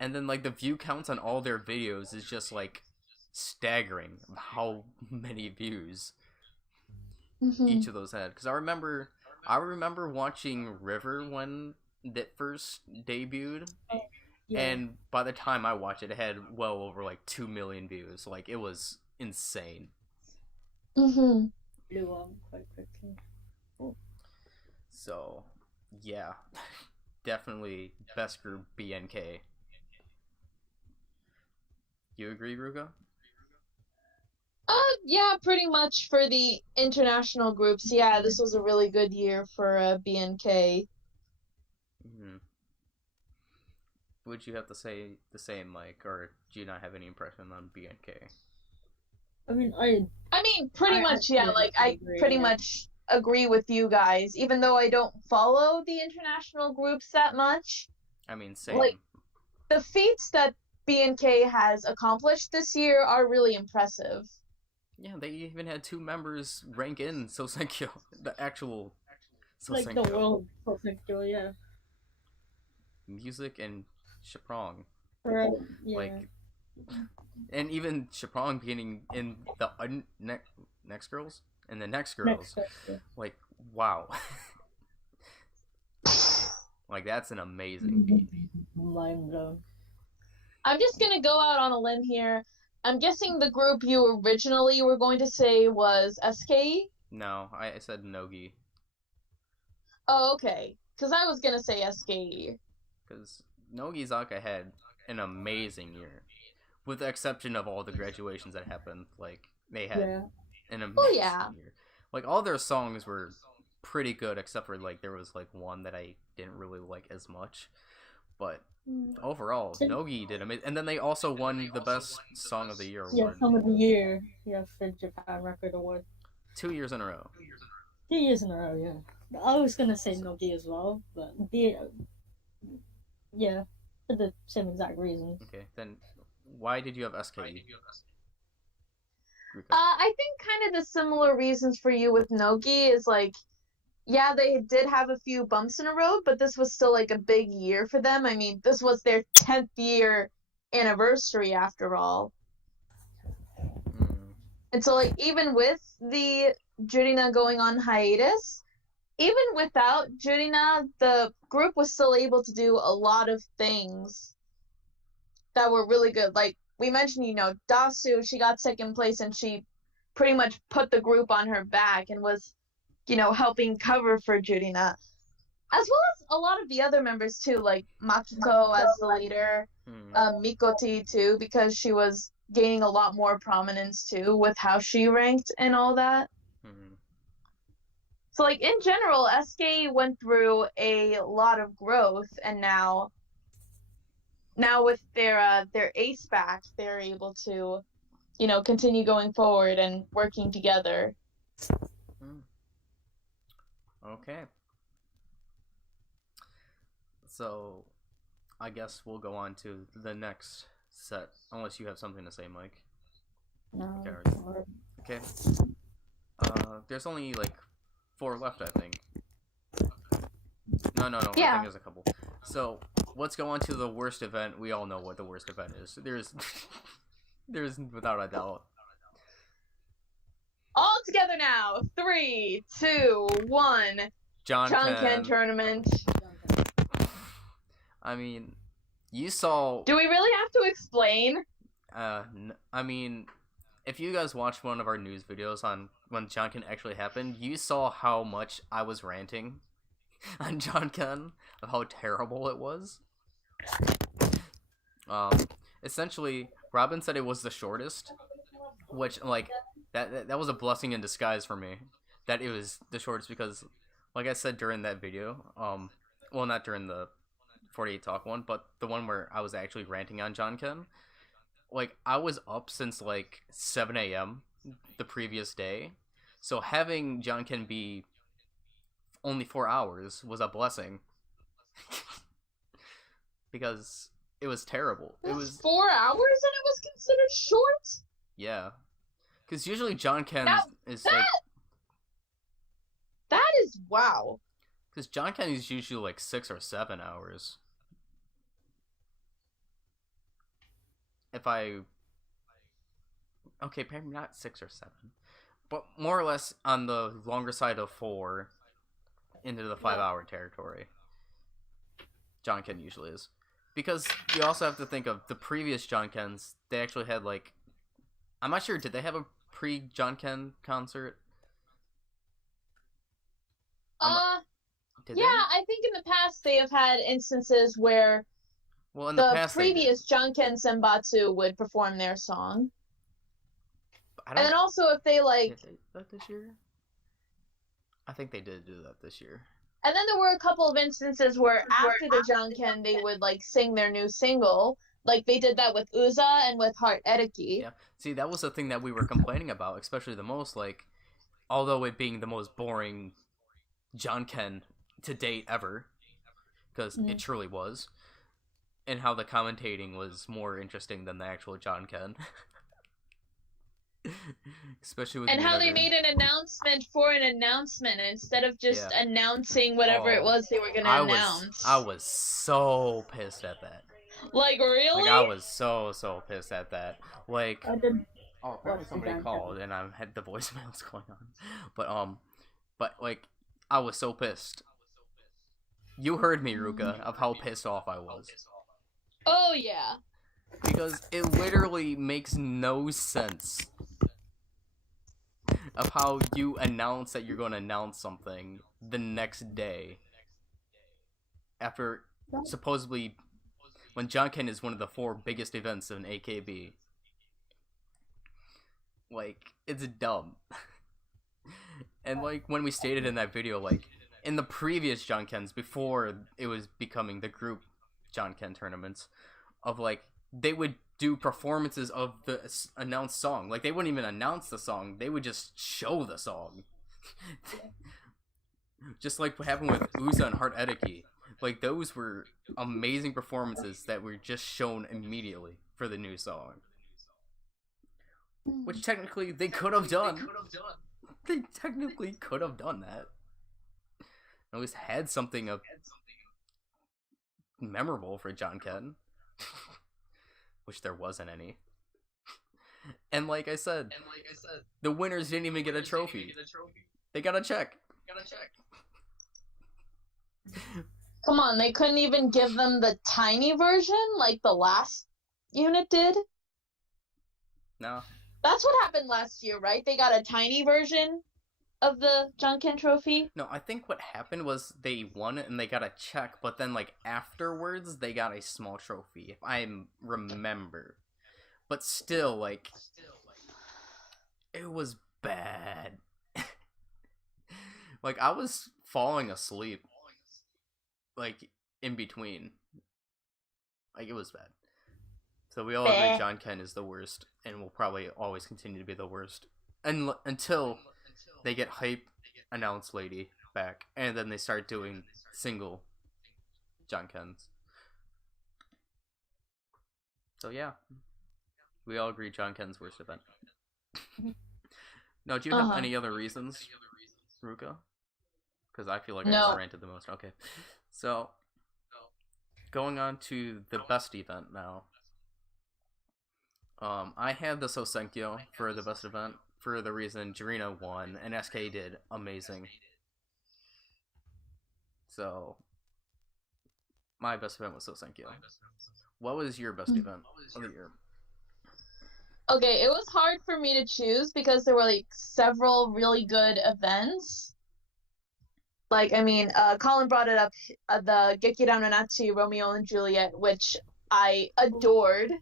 and then like the view counts on all their videos is just like staggering how many views each of those had. Because I remember watching River when that first debuted, and by the time I watched it, it had well over like 2 million views. Like, it was insane. Blew on quite quickly. So, yeah, definitely best group BNK. You agree, Ruka? Yeah, pretty much for the international groups. Yeah, this was a really good year for BNK. Mm-hmm. Would you have to say the same, Mike, or do you not have any impression on BNK? I mean, pretty much, yeah. Like, I pretty much agree with you guys, even though I don't follow the international groups that much. I mean, same. Like, the feats that BNK has accomplished this year are really impressive. Yeah, they even had 2 members rank in Sosenkyo, the actual Sosenkyo. Like the world Sosenkyo, yeah. Music and Chaprong. Right, yeah. Like, and even Chaprong being in the Next Girls and the Next Girls. Like, wow. Like, that's an amazing feat. Mind blown. I'm just gonna go out on a limb here. I'm guessing the group you originally were going to say was SKE? No, I said Nogi. Oh, okay. Because I was gonna say SKE. Because Nogizaka had an amazing year. With the exception of all the graduations that happened. Like, they had an amazing year. Like, all their songs were pretty good, except for, like, there was, like, one that I didn't really like as much. But overall, Nogi did amazing. And then they also won the Best Song of the Year award. Yeah, Song of the Year. Yes, the Japan Record Award. 2 years in a row. 2 years in a row, yeah. I was gonna say Nogi as well, but yeah, for the same exact reason. Okay, then why did you have SKE? I think kind of the similar reasons for you with Nogi is like, yeah, they did have a few bumps in a road, but this was still like a big year for them. I mean, this was their 10th year anniversary after all. And so, like, even with the Jurina going on hiatus, even without Jurina, the group was still able to do a lot of things that were really good. Like, we mentioned, Dasu, she got 2nd place and she pretty much put the group on her back and was, helping cover for Jurina. as well as a lot of the other members too, like Makiko as the leader, Mikoti too, because she was gaining a lot more prominence too with how she ranked and all that. So like in general, SK went through a lot of growth, and now with their ace back, they're able to, continue going forward and working together. Okay. So, I guess we'll go on to the next set, unless you have something to say, Mike. No. Okay. There's only like 4 left, I think. No. Yeah. I think there's a couple. So, let's go on to the worst event. We all know what the worst event is. There's without a doubt. All together now. 3, 2, 1. Janken tournament. I mean, you saw. Do we really have to explain? I mean, if you guys watched one of our news videos on when Janken actually happened, you saw how much I was ranting on Janken of how terrible it was. Essentially, Robin said it was the shortest, which like that was a blessing in disguise for me. That it was the shortest because, like I said during that video, well, not during the 48 Talk one, but the one where I was actually ranting on Janken. Like, I was up since like 7 a.m. the previous day, so having Janken be only 4 hours was a blessing. Because it was terrible. It was 4 hours and it was considered short? Yeah. Because usually Janken is like... That is... wow. Because Janken is usually like 6 or 7 hours. If I... Okay, maybe not 6 or 7. But more or less on the longer side of 4 into the 5-hour territory. Janken usually is. Because you also have to think of the previous Jankens, they actually had like... I'm not sure, did they have a pre-Janken concert? Yeah, I think in the past they have had instances where well, in the past previous Janken Senbatsu would perform their song. And then also if they like... Did they do that this year? I think they did do that this year. And then there were a couple of instances where after the Janken they would like sing their new single. Like they did that with Uza and with Heart Eriki. Yeah. See, that was the thing that we were complaining about, especially the most, like, although it being the most boring Janken to date ever, because it truly was, and how the commentating was more interesting than the actual Janken. Especially with how they made an announcement for an announcement instead of just announcing whatever it was they were going to announce. I was so pissed at that. Like, really? Like, I was so pissed at that. Like, apparently somebody called and I had the voicemails going on. But like, I was so pissed. You heard me, Ruka, of how pissed off I was. Oh, yeah. Because it literally makes no sense of how you announce that you're going to announce something the next day after supposedly when Janken is one of the 4 biggest events in AKB. Like, it's dumb. And like when we stated in that video, like in the previous Jankens before it was becoming the group Janken tournaments, of like they would do performances of the announced song. Like, they wouldn't even announce the song. They would just show the song. Just like what happened with Uza and Heart Eriki. Like, those were amazing performances that were just shown immediately for the new song. Which technically they could have done. They technically could have done that. At least had something memorable for Janken. Which there wasn't any. And like I said, the winners didn't even get a trophy. They got a check. Come on, they couldn't even give them the tiny version like the last unit did? No. That's what happened last year, right? They got a tiny version? of the Janken Trophy? No, I think what happened was they won and they got a check, but then like afterwards they got a small trophy, if I remember. But still, like, it was bad. Like, I was falling asleep, like, in between. Like, it was bad. So we all agree John Ken is the worst, and will probably always continue to be the worst. And until they get Hype Announce Lady back, and then they start doing single John Kens. So yeah, we all agree John Ken's worst event. Now, do you have any other reasons, Ruka? Because I feel like I ranted the most. Okay, so going on to the best event now. I had the Sosenkyo for the best event for the reason Jirina won and SK did amazing. So my best event was Sosenkyo. What was your best event of the year? Okay, it was hard for me to choose because there were like several really good events. Like, I mean, Colin brought it up, the Gekiran no Nachi Romeo and Juliet, which I adored.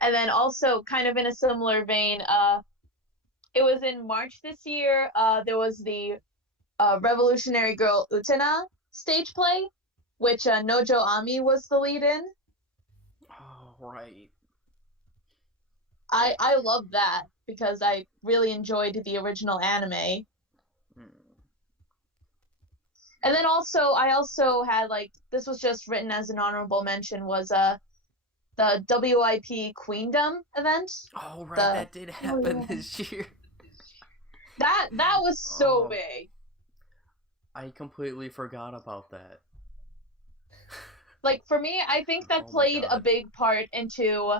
And then also, kind of in a similar vein, it was in March this year, there was the Revolutionary Girl Utena stage play, which Nojo Ami was the lead in. Oh, right. I love that because I really enjoyed the original anime. And then also, I also had, like, this was just written as an honorable mention, was the WIP Queendom event. Oh, right, that did happen this year. That was so big. I completely forgot about that. Like, for me, I think that played a big part into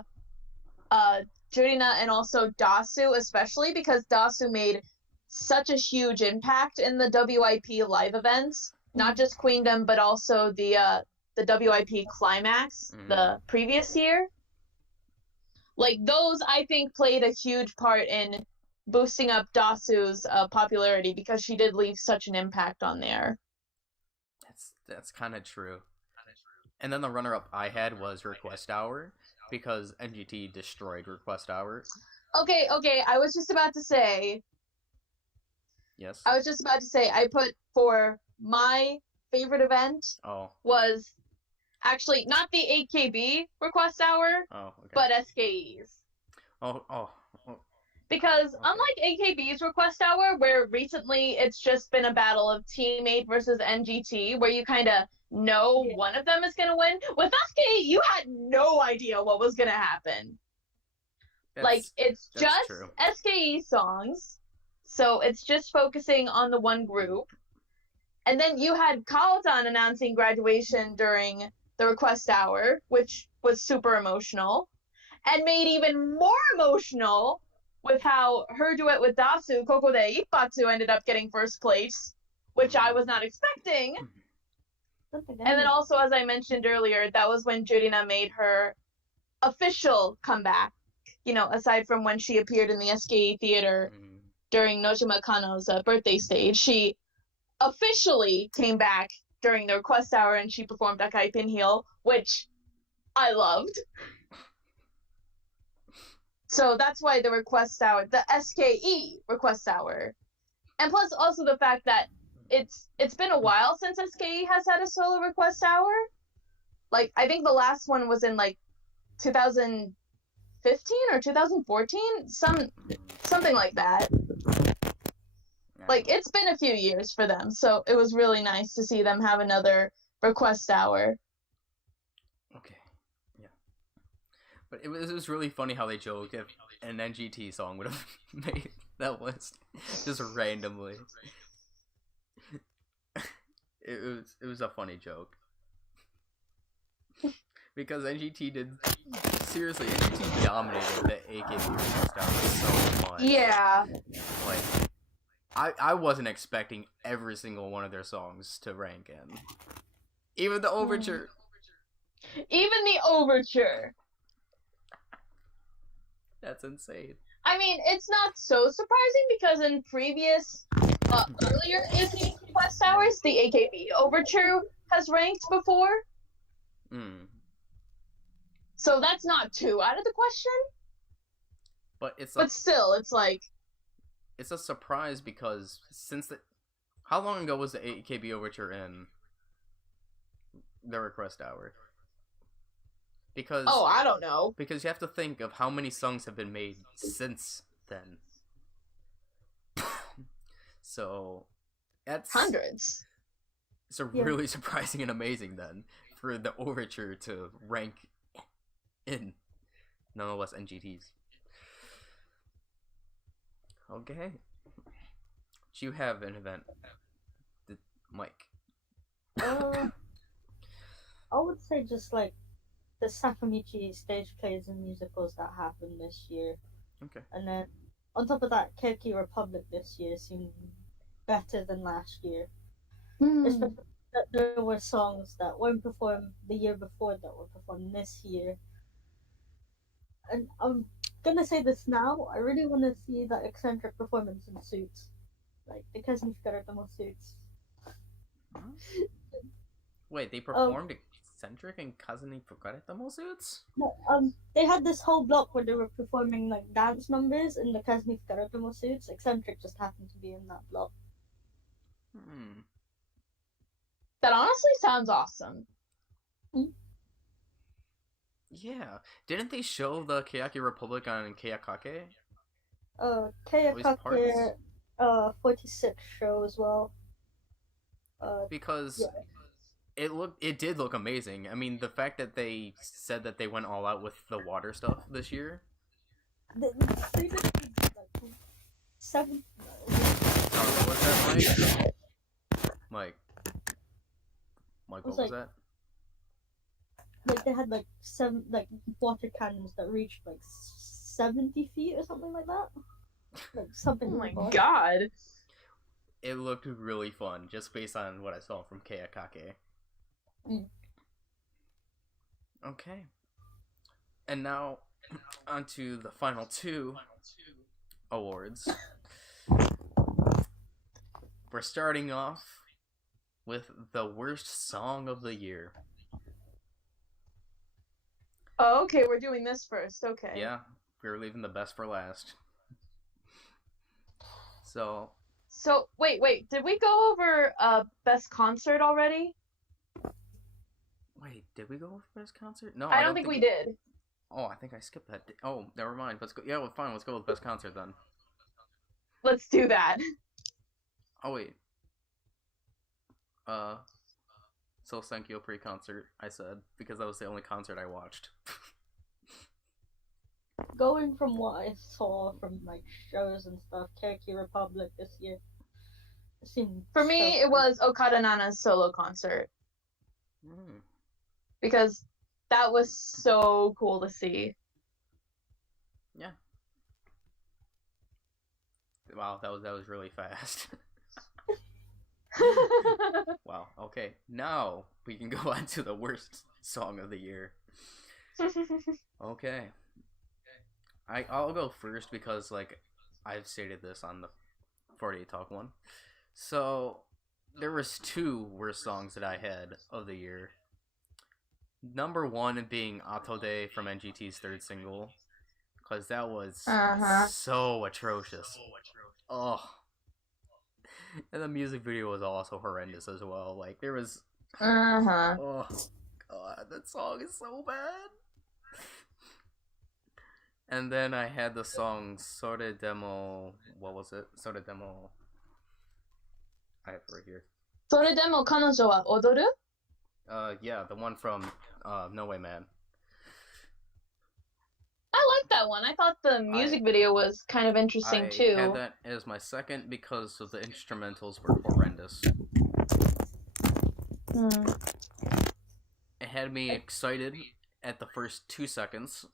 Jurina and also Dasu, especially because Dasu made such a huge impact in the WIP live events. Not just Queendom, but also the WIP Climax the previous year. Like, those, I think, played a huge part in boosting up Dasu's popularity because she did leave such an impact on there. That's kind of true. And then the runner-up I had was Request Hour, because NGT destroyed Request Hour. Okay, I was just about to say... Yes? I was just about to say, I put for my favorite event was actually not the AKB Request Hour, but SKE's. Because unlike AKB's Request Hour, where recently it's just been a battle of Team 8 versus NGT, where you kind of know one of them is going to win, with SKE, you had no idea what was going to happen. It's just true. SKE songs, so it's just focusing on the one group. And then you had Kaotan announcing graduation during the Request Hour, which was super emotional, and made even more emotional with how her duet with Dasu, Koko de Ipatsu, ended up getting first place, which I was not expecting. And then also, as I mentioned earlier, that was when Jurina made her official comeback, you know, aside from when she appeared in the SKE Theater during Nojima Kano's birthday stage. She officially came back during the Request Hour and she performed Akai Pinheel, which I loved. So that's why the Request Hour, the SKE Request Hour. And plus also the fact that it's been a while since SKE has had a solo Request Hour. Like, I think the last one was in, like, 2015 or 2014? Something like that. Like, it's been a few years for them, so it was really nice to see them have another Request Hour. Okay, yeah. But it was really funny how they joked if an NGT song would have made that list just randomly. It was a funny joke. Because NGT dominated the AKB Request Hour so much. Yeah. Like, I wasn't expecting every single one of their songs to rank in. Even the overture. Even the overture. That's insane. I mean, it's not so surprising because in previous, earlier AKB Quest hours, the AKB Overture has ranked before. So that's not too out of the question. But it's But still, it's like... It's a surprise because how long ago was the AKB Overture in the request hour? Because I don't know. Because you have to think of how many songs have been made since then. So that's hundreds. So really surprising and amazing then for the Overture to rank in nonetheless NGTs. Okay. Do you have an event, Mike? I would say just like the Sakamichi stage plays and musicals that happened this year. Okay. And then on top of that, Keiki Republic this year seemed better than last year. Especially that there were songs that weren't performed the year before that were performed this year. And I'm gonna say this now, I really want to see that eccentric performance in suits. Like the Kazumi Fukaratamo suits. Wait, they performed eccentric and Kazumi Fukaratamo suits? No, they had this whole block where they were performing like dance numbers in the Kazumi Fukaratamo suits. Eccentric just happened to be in that block. That honestly sounds awesome. Yeah. Didn't they show the Kayaki Republic on Kayakake? Kayakake 46 show as well. Because it did look amazing. I mean, the fact that they said that they went all out with the water stuff this year. They did like 7. Sorry, what was that, Mike? Mike, what was that? Like they had like 7 like water cannons that reached like 70 feet or something like that. Like something. Oh my god! It looked really fun, just based on what I saw from Kayakake. Okay. And now, on to the final 2 awards. We're starting off with the worst song of the year. Oh, okay, we're doing this first, okay. Yeah, we're leaving the best for last. So, wait, did we go over best concert already? Wait, did we go over best concert? No, I don't think we did. Oh, I think I skipped that. Oh, never mind. Let's go. Yeah, well, fine. Let's go with best concert then. Let's do that. Oh wait. So Senkyo pre-concert, I said, because that was the only concert I watched. Going from what I saw from like shows and stuff, Keiki Republic this year, it seemed for me it was Okada Nana's solo concert. Because that was so cool to see. Yeah. Wow, that was really fast. Wow, okay. Now we can go on to the worst song of the year. Okay. I'll go first because, like, I've stated this on the 48 Talk one. So, there was 2 worst songs that I had of the year. Number 1 being Atode from NGT's 3rd single. Because that was so atrocious. Oh. And the music video was also horrendous as well. Like, there was... Oh, God, that song is so bad. And then I had the song Sore Demo... What was it? Sore Demo... I have it right here. Sore Demo Kanojo wa Odoru? Yeah, the one from No Way Man. I like that one. I thought the music video was kind of interesting too. I had that as my second because of the instrumentals were horrendous. It had me excited at the first 2 seconds,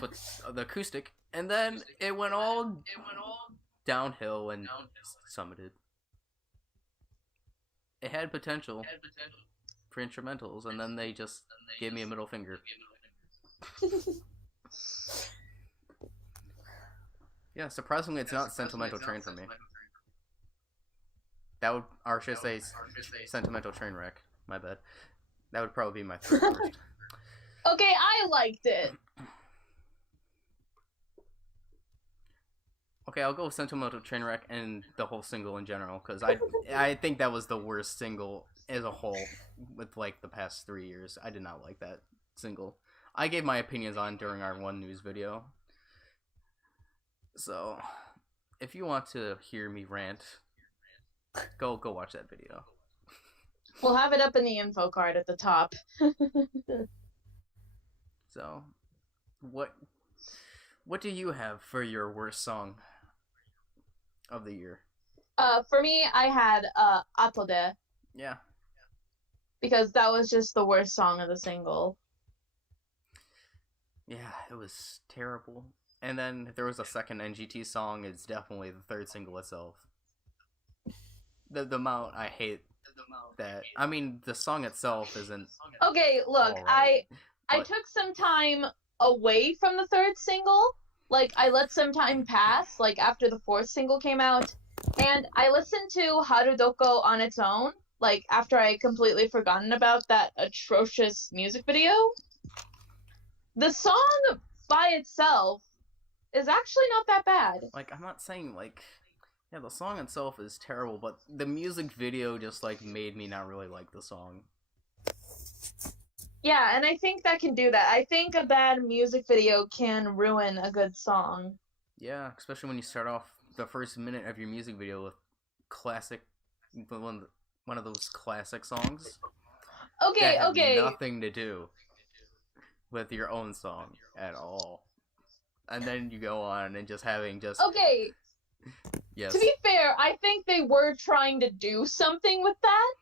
but the acoustic, and then it went all downhill and summited. It had potential for instrumentals, and then they just gave me a middle finger. Yeah, surprisingly, it's not Sentimental Train for me. That would, or should I say, Sentimental Train Wreck. My bad. That would probably be my third worst. Okay, I liked it. Okay, I'll go with Sentimental Train Wreck and the whole single in general, because I think that was the worst single as a whole with like the past 3 years. I did not like that single. I gave my opinions on during our One News video. So, if you want to hear me rant, go watch that video. We'll have it up in the info card at the top. So, what do you have for your worst song of the year? For me, I had Atode, Yeah. because that was just the worst song of the single. Yeah, it was terrible. And then if there was a second NGT song, it's definitely the third single itself. The amount I hate that. I mean, the song itself isn't. Okay, look, alright, I but- took some time away from the third single. Like, I let some time pass, like, after the fourth single came out. And I listened to Harudoko on its own, like, after I had completely forgotten about that atrocious music video. The song by itself is actually not that bad. Like, I'm not saying, like. Yeah, the song itself is terrible, but the music video just, like, made me not really like the song. Yeah, and I think that can do that. I think a bad music video can ruin a good song. Yeah, especially when you start off the first minute of your music video with classic, one of those classic songs. Okay, that have okay. nothing to do with your own song at all. And then you go on and just having just... Okay, Yes. to be fair, I think they were trying to do something with that.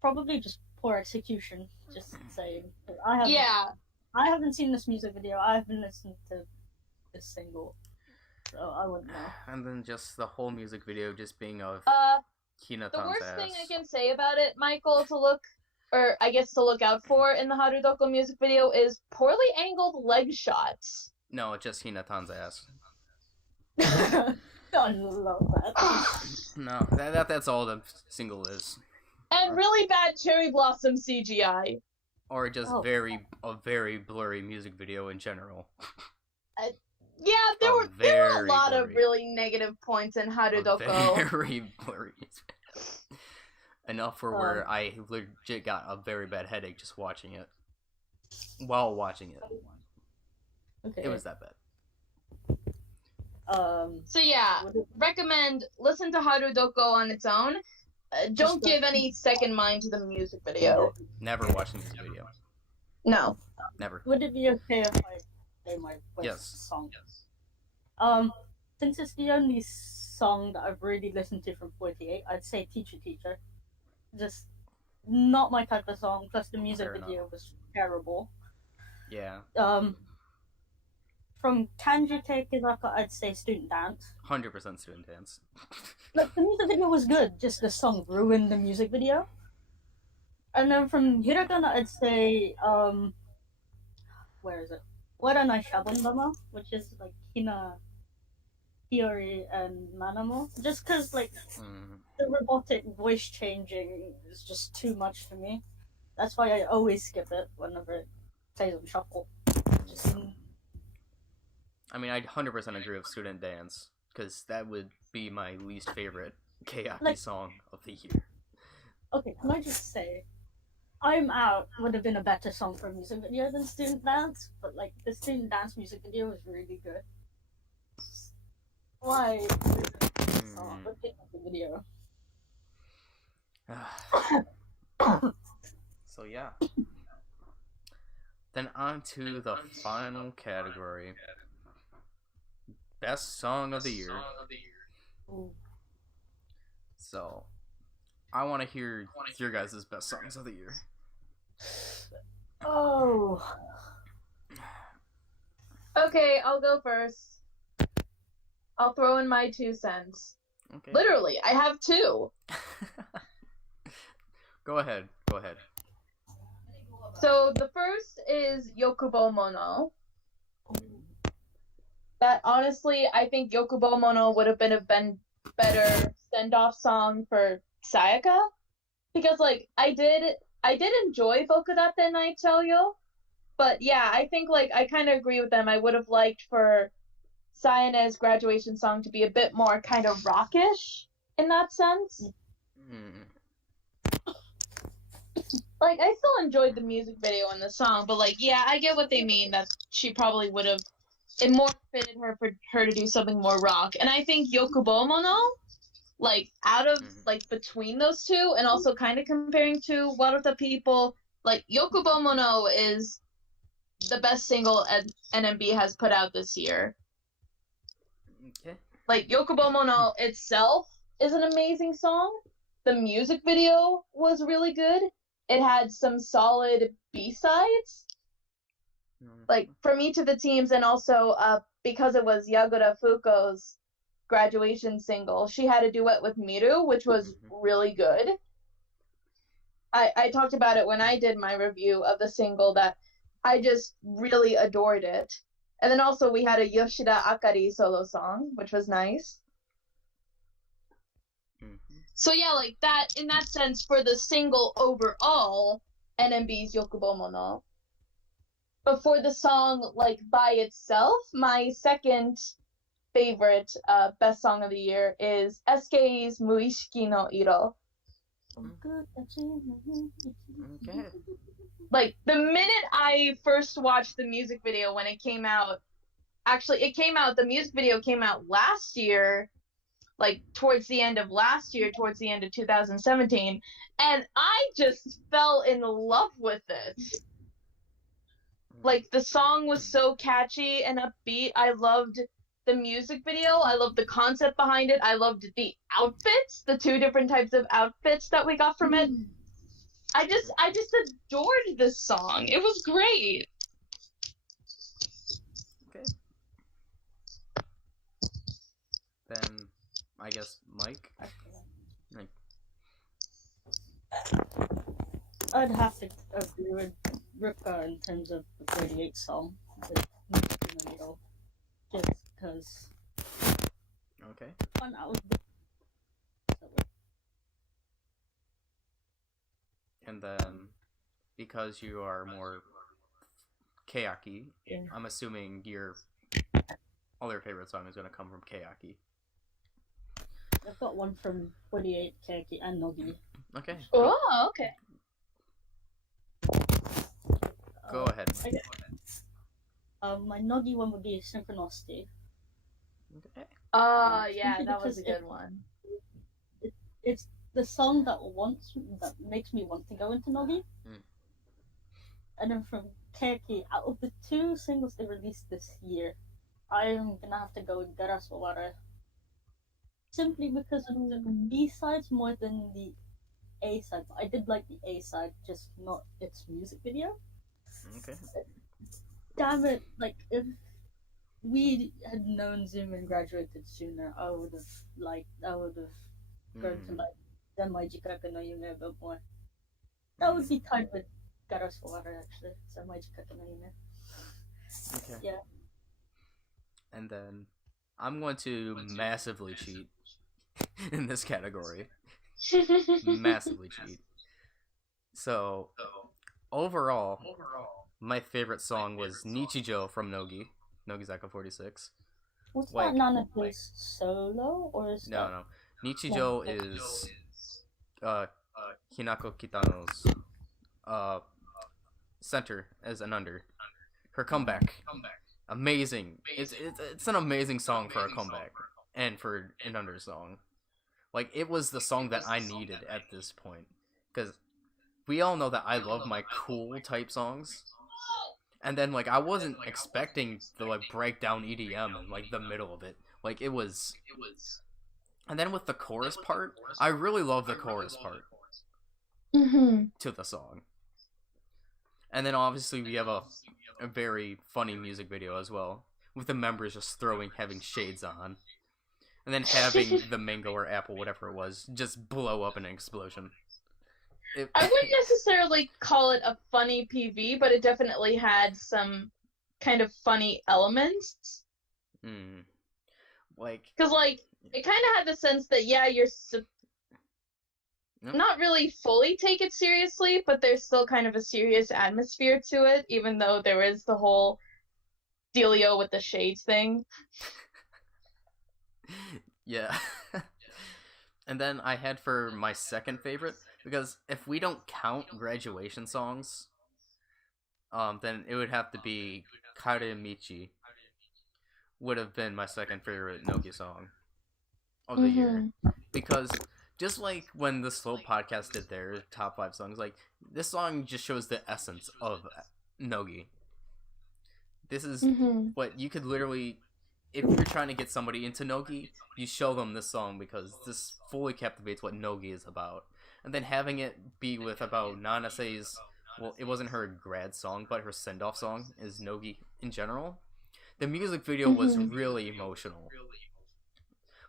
Probably just poor execution. Just saying. Yeah. I haven't seen this music video. I haven't listened to this single, so I wouldn't know. And then just the whole music video just being of Hinatan's The worst ass. thing I can say about it, Michael, to look out for in the Harudoko music video is poorly angled leg shots. No, it's just Hinatan's ass. I love that. No, that's all the single is. And really bad cherry blossom CGI. Or just Oh. a very blurry music video in general. Yeah, there Oh, were a very lot of blurry. really negative points in A Harudoko. very blurry. Enough for where I legit got a very bad headache just watching it. While watching it. Okay. It was that bad. So yeah, recommend listen to Harudoko on its own. Don't give any second mind to the music video. Never watched the music video. No. Never. Would it be okay if I play my voice Yes. song? Since it's the only song that I've really listened to from 48, I'd say Teacher Teacher. Just not my type of song, plus the music Fair video was terrible. Yeah. From Kanji Tekizaka, I'd say Student Dance. 100% student dance. Like, the music video was good, just the song ruined the music video. And then from Hiragana, I'd say, where is it? Waranai Shabandama, which is like Hina, Hiyori, and Nanamo. Just because, like, the robotic voice changing is just too much for me. That's why I always skip it whenever it plays on shuffle. Just, I mean, I 100% agree with student dance, because that would be my least favorite Kayaki song of the year. okay, can I just say, I'm Out would have been a better song for a music video than Student Dance, but like the Student Dance music video was really good. Why? Song, but pick up the video. So yeah. Then on to the final category. Best song of the year. Ooh. So, I want to hear your guys' best songs of the year. Oh. Okay, I'll go first. I'll throw in my 2 cents. Okay. Literally, I have 2. Go ahead. So the first is Yokubo Mono. that honestly, I think Yokubomono would have been a better send-off song for Sayaka, because like I did enjoy Bokudate Naito Yo, but yeah, I think like I kind of agree with them. I would have liked for Sayane's graduation song to be a bit more kind of rockish in that sense. Mm. Like I still enjoyed the music video and the song, but like yeah, I get what they mean that she probably would have it more fitted her for her to do something more rock. And I think Yokubomono, like out of like between those two, and also kind of comparing to Waruta People, like Yokubomono is the best single NMB has put out this year. Okay. Like Yokubomono itself is an amazing song. The music video was really good. It had some solid B-sides. Like from each of the teams, and also because it was Yagura Fuko's graduation single, she had a duet with Miru, which was really good. I talked about it when I did my review of the single, that I just really adored it. And then also we had a Yoshida Akari solo song, which was nice. So yeah, like that, in that sense, for the single overall, NMB's Yokubomono. But for the song, like, by itself, my second favorite best song of the year is SK's Muishiki no Iro. Okay. Like, the minute I first watched the music video when it came out, actually, the music video came out last year, like, towards the end of last year, towards the end of 2017, and I just fell in love with it. Like, the song was so catchy and upbeat. I loved the music video. I loved the concept behind it. I loved the outfits, the two different types of outfits that we got from it. I just adored this song. It was great. Okay. Then, I guess, Mike? I'd have to agree with Ripka in terms of the 48 song, with Middle, just because. Okay. Fun out. And then, because you are more Keiaki, Yeah. I'm assuming your other favorite song is going to come from Keiaki. I've got one from 48, Keiki, and Nogi. Okay. Oh, okay. Go ahead. My Nogi one would be Synchronicity. Okay. Yeah, that was a good one. It's the song that makes me want to go into Nogi. And then from Keiki, out of the two singles they released this year, I'm gonna have to go with Garaswara. Simply because of the B-sides more than the A-sides. I did like the A-side, just not its music video. Okay. Damn it, like, if we had known Zumin graduated sooner, I would have gone to, like, Denmai Jikaku no Yume a bit more. That would be tied with Garaswara, actually. Denmai Jikaku no Yume. Okay. Yeah. And then, I'm going to massively cheat in this category. Massively cheat. So, overall, my favorite song was Nichijo from Nogi's AKB48. Was Like- that Nana's solo, or is that... No. Nichijo is Hinako Kitano's center as an under. Her comeback. Amazing. It's an amazing song for a comeback and for an under song. Like, it was the song that I needed at this point, because we all know that I love my cool type songs, and then like I wasn't expecting the like breakdown EDM in like the middle of it. Like, it was, and then with the chorus part, I really love the chorus part to the song. And then obviously we have a very funny music video as well, with the members just having shades on. And then having the mango or apple, whatever it was, just blow up in an explosion. I wouldn't necessarily call it a funny PV, but it definitely had some kind of funny elements. Mm. Like, Because, like, it kind of had the sense that, yeah, you're Yep. not really fully take it seriously, but there's still kind of a serious atmosphere to it, even though there is the whole dealio with the shades thing. yeah. And then I had for my second favorite, because if we don't count graduation songs, then it would have to be Sakamichi. Would have been my second favorite Noki song of the year, because just like when the Slow Podcast did their top 5 songs, like this song just shows the essence of Nogi. This is what you could literally, if you're trying to get somebody into Nogi, you show them this song because this fully captivates what Nogi is about. And then having it be with about Nanase's, well, it wasn't her grad song, but her send-off song is Nogi in general. The music video was really emotional.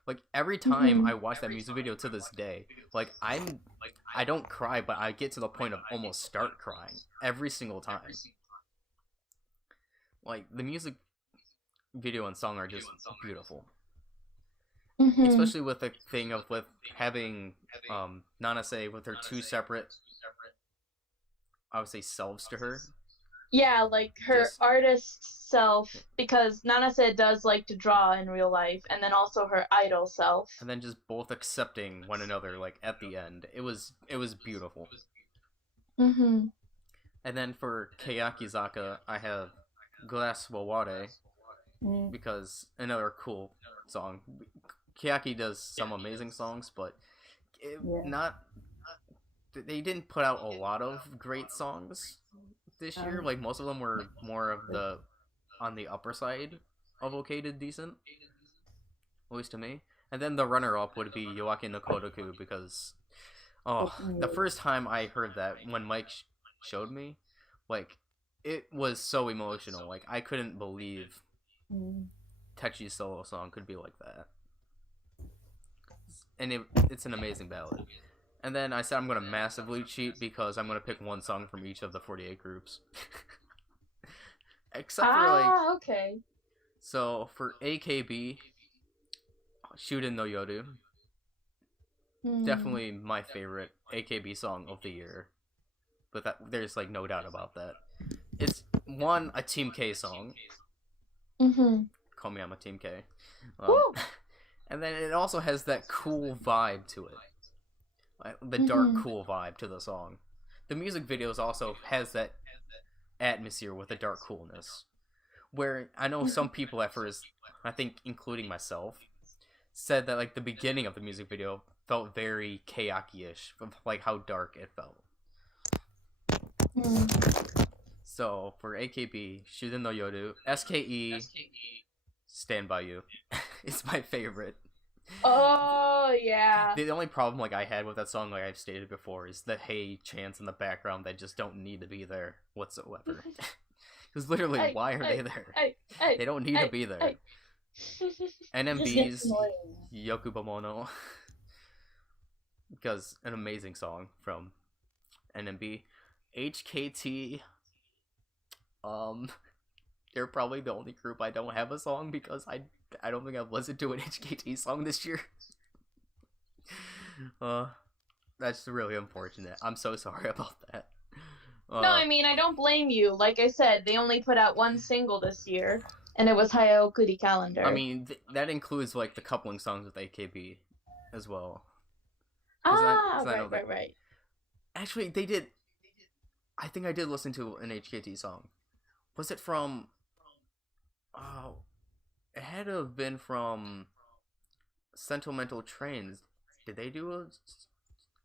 Like every time I watch that music video to this day, like I don't cry, but I get to the point of almost start crying every single time. Like the music video and song are just beautiful. Especially with the thing of with having Nanase with her 2 separate, I would say, selves to her. Yeah, like her artist self, because Nanase does like to draw in real life, and then also her idol self. And then just both accepting one another, like at the end. It was beautiful. And then for Keyakizaka, I have Glass Waware, because another cool song. Keyaki does some amazing songs, but they didn't put out a lot of great songs this year. Like most of them were more of the on the upper side of okay to decent, at least to me. And then the runner-up would be Yoake no Kodoku, because the first time I heard that when Mike showed me, like it was so emotional. Like I couldn't believe Techi's solo song could be like that. And it's an amazing ballad. And then I said I'm going to massively cheat because I'm going to pick one song from each of the 48 groups. Except for like... okay. So for AKB, Shuden no Yoru. Definitely my favorite AKB song of the year. But there's like no doubt about that. It's one, a Team K song. Call me, I'm a Team K. And then it also has that cool vibe to it. The dark, cool vibe to the song. The music videos also has that atmosphere with the dark coolness. Where I know some people at first, I think including myself, said that like the beginning of the music video felt very Keyaki-ish, like how dark it felt. So for AKB, Shuden no Yoru, SKE, Stand By You is my favorite. Oh yeah. The only problem like I had with that song, like I've stated before, is the hey chants in the background that just don't need to be there whatsoever. Because literally, why are they there? They don't need to be there. NMB's Yokubamono, because an amazing song from NMB. HKT, they're probably the only group I don't have a song because I don't think I've listened to an HKT song this year. That's really unfortunate. I'm so sorry about that. No, I mean, I don't blame you. Like I said, they only put out one single this year, and it was Hayaokuri Calendar. I mean, that includes like the coupling songs with AKB as well. Right. Actually, they did. I think I did listen to an HKT song. Was it from... Oh, it had to have been from Sentimental Trains. Did they do a...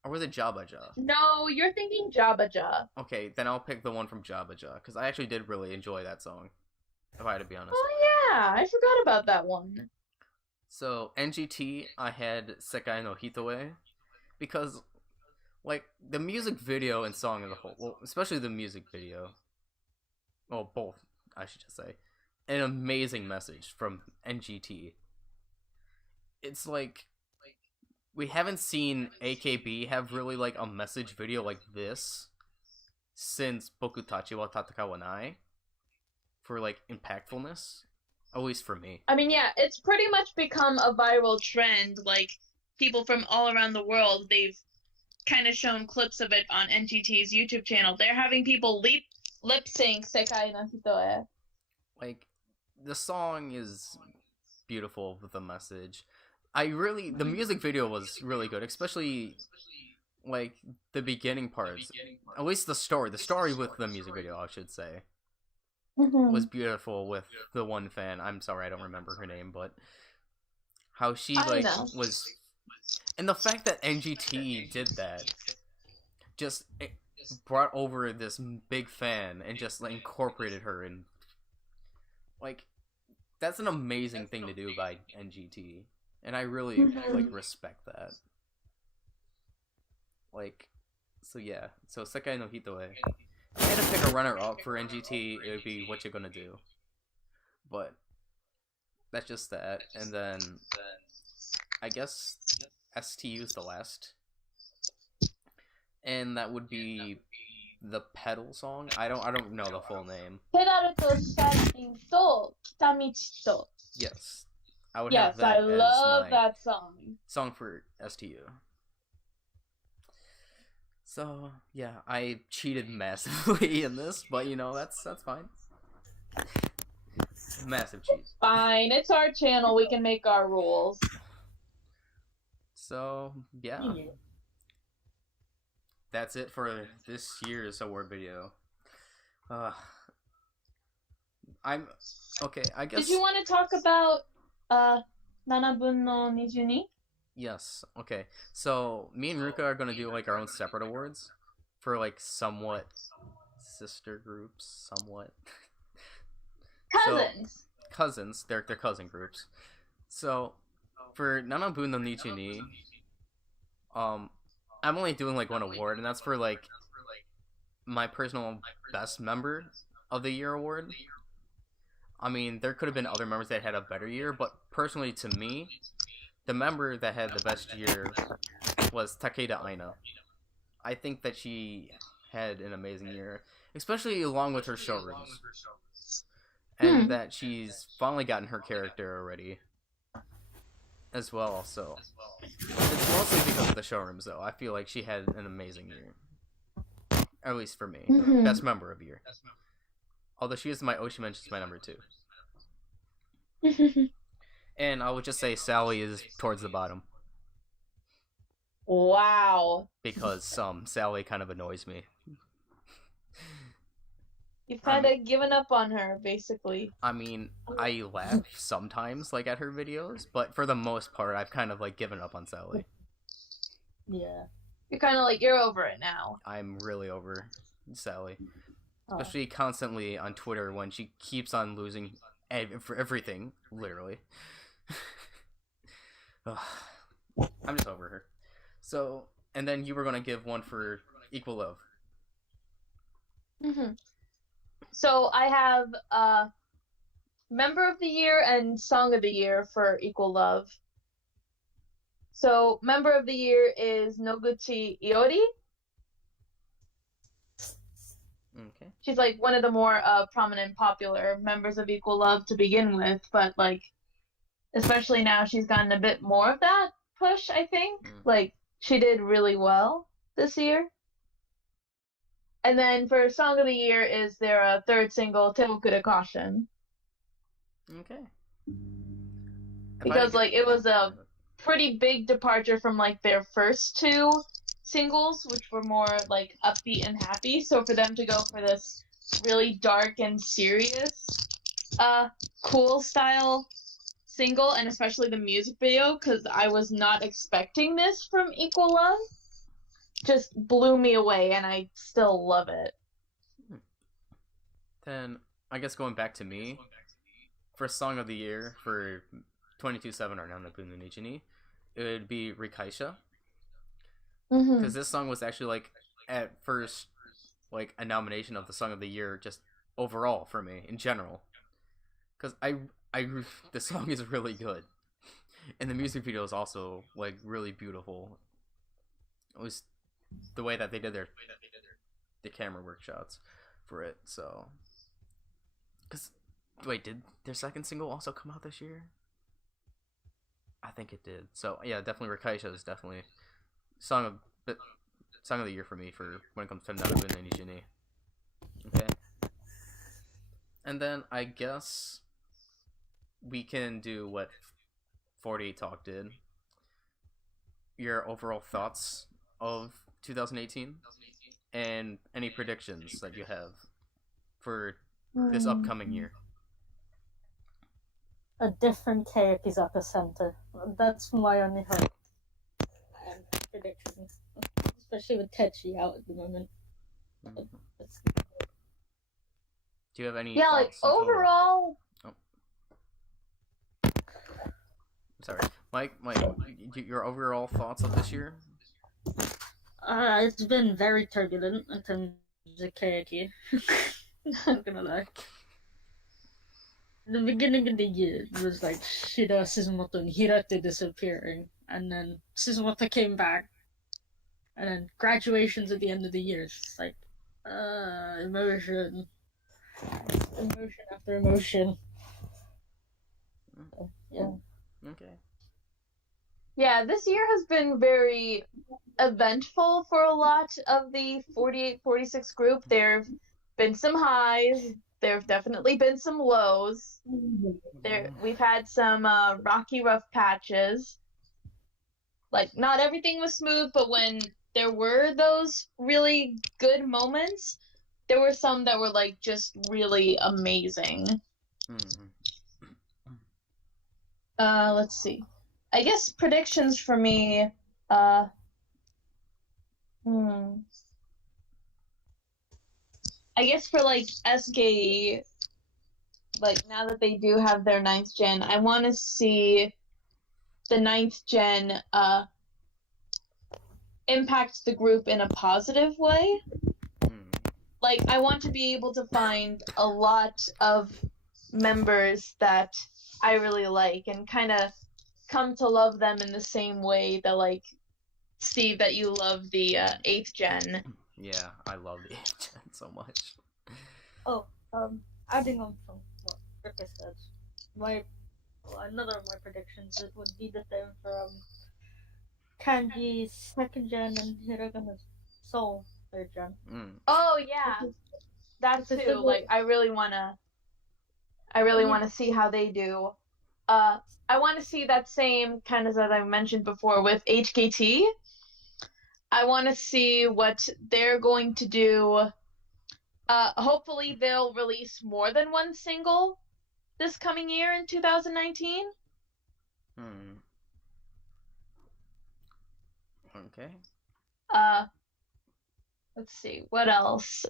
Or was it Jabaja? No, you're thinking Jabaja. Okay, then I'll pick the one from Jabaja, because I actually did really enjoy that song, if I had to be honest. Oh yeah, I forgot about that one. So, NGT, I had Sekai no Hitoe, because, like, the music video and song as a whole, well, especially the music video, well, both, I should just say, an amazing message from NGT. It's like, we haven't seen AKB have really, like, a message video like this since Boku Tachi wa Tataka wa Nai, for, like, impactfulness At least for me. I mean, yeah, it's pretty much become a viral trend. Like, people from all around the world, they've kind of shown clips of it on NGT's YouTube channel. They're having people lip sync Sekai no Hito e. Like, the song is beautiful with the message. The music video was really good, especially like the beginning parts. At least the story with the music video, I should say, was beautiful with the one fan. I'm sorry, I don't remember her name, but how she was, and the fact that NGT did that, just it brought over this big fan and just like incorporated her in. Like, that's an amazing thing to do by NGT, and I really like respect that. Like, so yeah, so Sekai no Hito e. If I had to pick a runner-up for NGT, it would be What You Gonna Do. But that's just that, and then I guess STU is the last, and that would be the Pedal song. I don't know the full name. Pedaru to Shanshin to Kitamichi to. Yes, I would Yes, have that I love as my that song for STU. So yeah, I cheated massively in this, but you know that's fine. Massive cheat. Fine, it's our channel. We can make our rules. So yeah, that's it for this year's award video. I'm okay. I guess. Did you want to talk about 7分の22? Yes. Okay. So me and Ruka are gonna do like our own separate awards for like somewhat sister groups, somewhat Cousins. So, cousins. They're cousin groups. So for 7分の22, I'm only doing like one award, and that's for like my personal best member of the year award. I mean, there could have been other members that had a better year, but personally to me, the member that had the best year was Takeda Aina. I think that she had an amazing year, especially along with her showrooms. And that she's finally gotten her character already as well, so it's mostly because of the showrooms, though. I feel like she had an amazing year. At least for me. Best member of year. Although she is my Oshimen, she's my number 2. And I would just say Sally is towards the bottom. Wow. Because Sally kind of annoys me. You've kind of given up on her, basically. I mean, I laugh sometimes, like, at her videos, but for the most part, I've kind of, like, given up on Sally. Yeah. You're kind of like, you're over it now. I'm really over Sally. Especially constantly on Twitter when she keeps on losing for everything, literally. I'm just over her. So, and then you were going to give one for Equal Love. So I have Member of the Year and Song of the Year for Equal Love. So Member of the Year is Noguchi Iori. Okay. She's like one of the more prominent, popular members of Equal Love to begin with, but like, especially now she's gotten a bit more of that push, I think. Like, she did really well this year. And then for Song of the Year is their third single, Teokure Caution. Okay. Because like it was a pretty big departure from like their first 2 singles, which were more like upbeat and happy. So for them to go for this really dark and serious, cool style single, and especially the music video, because I was not expecting this from Equal Love, just blew me away, and I still love it. Then I guess going back to me, for Song of the Year for 22/7 or Nanabun no Nichini, it would be Rikaisha. Because this song was actually like at first like a nomination of the Song of the Year just overall for me in general. Because the song is really good, and the music video is also like really beautiful. It was the way that they did the camera work shots for it. So, because Wait, did their second single also come out this year? I think it did. So yeah, definitely Rakaisha is definitely song of song of the year for me for when it comes to Naruto and Nijini. Okay. And then I guess we can do what 48 Talk did. Your overall thoughts of 2018 and any predictions that you have for this upcoming year. A different Keiichizaka Center. That's my only hope and prediction. Especially with Techi out at the moment. It's- Do you have any Yeah, like thoughts in total? overall, Sorry, Mike, your overall thoughts of this year? It's been very turbulent in terms of Keiichi. Not gonna lie. The beginning of the year was like Shida, Suzumoto, and Hirate disappearing, and then Suzumoto came back, and then graduations at the end of the year. It's like, emotion after emotion. Yeah. Okay. yeah, this year has been very eventful for a lot of the 48-46 group. There have been some highs. There have definitely been some lows. We've had some rocky, rough patches. Like, not everything was smooth, but when there were those really good moments, there were some that were like just really amazing. Let's see. I guess predictions for me. I guess for like SKE, like now that they do have their 9th gen, I want to see the 9th gen impact the group in a positive way. Like, I want to be able to find a lot of members that I really like and kind of come to love them in the same way that, like, Steve, that you love the 8th gen. Yeah, I love the 8th gen so much. Oh, adding on from what Rika said, another of my predictions it would be the same for Kanji's 2nd gen and Hiragana's Soul 3rd gen. Oh yeah, that too. Like, I really wanna see how they do. I want to see that same kind of as I mentioned before with HKT. I want to see what they're going to do. Hopefully they'll release more than one single this coming year in 2019. Okay. Let's see, what else?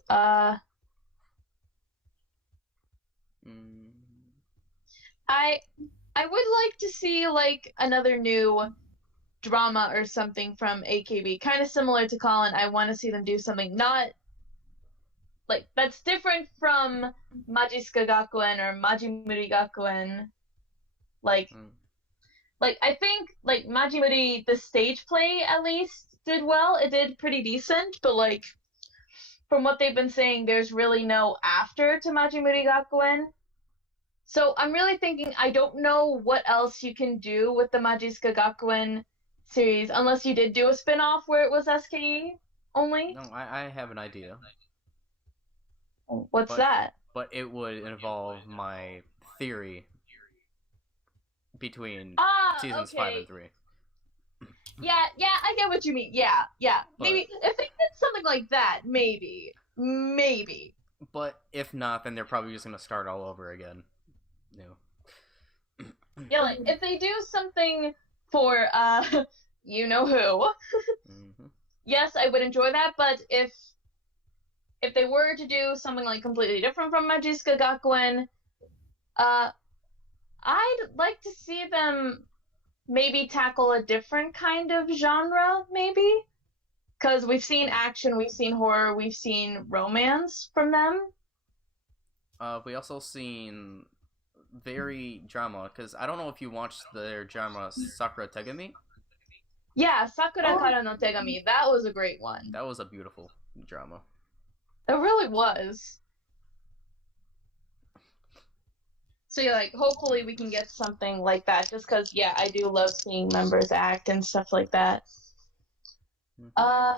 I would like to see like another new drama or something from AKB, kind of similar to Colin. I want to see them do something not like that's different from Majiska Gakuen or Majimuri Gakuen. Like I think like Majimuri, the stage play at least did well. It did pretty decent, but like from what they've been saying, there's really no after to Majimuri Gakuen. So I'm really thinking I don't know what else you can do with the Majiska Gakuen series unless you did do a spin-off where it was SKE only. No, I have an idea. What's that? But it would involve my theory between seasons 5 and 3. Yeah, I get what you mean. Yeah. Maybe if they did something like that, maybe. But if not, then they're probably just gonna start all over again. Yeah, like if they do something for you know who. Yes, I would enjoy that, but if they were to do something like completely different from Majiska Gakuen, I'd like to see them maybe tackle a different kind of genre, maybe? Because we've seen action, we've seen horror, we've seen romance from them. We also seen very drama, because I don't know if you watched their drama Sakura Tegami. Yeah, Sakura Kara no Tegami. That was a great one. That was a beautiful drama. It really was. So yeah, like hopefully we can get something like that. Just because, yeah, I do love seeing members act and stuff like that. I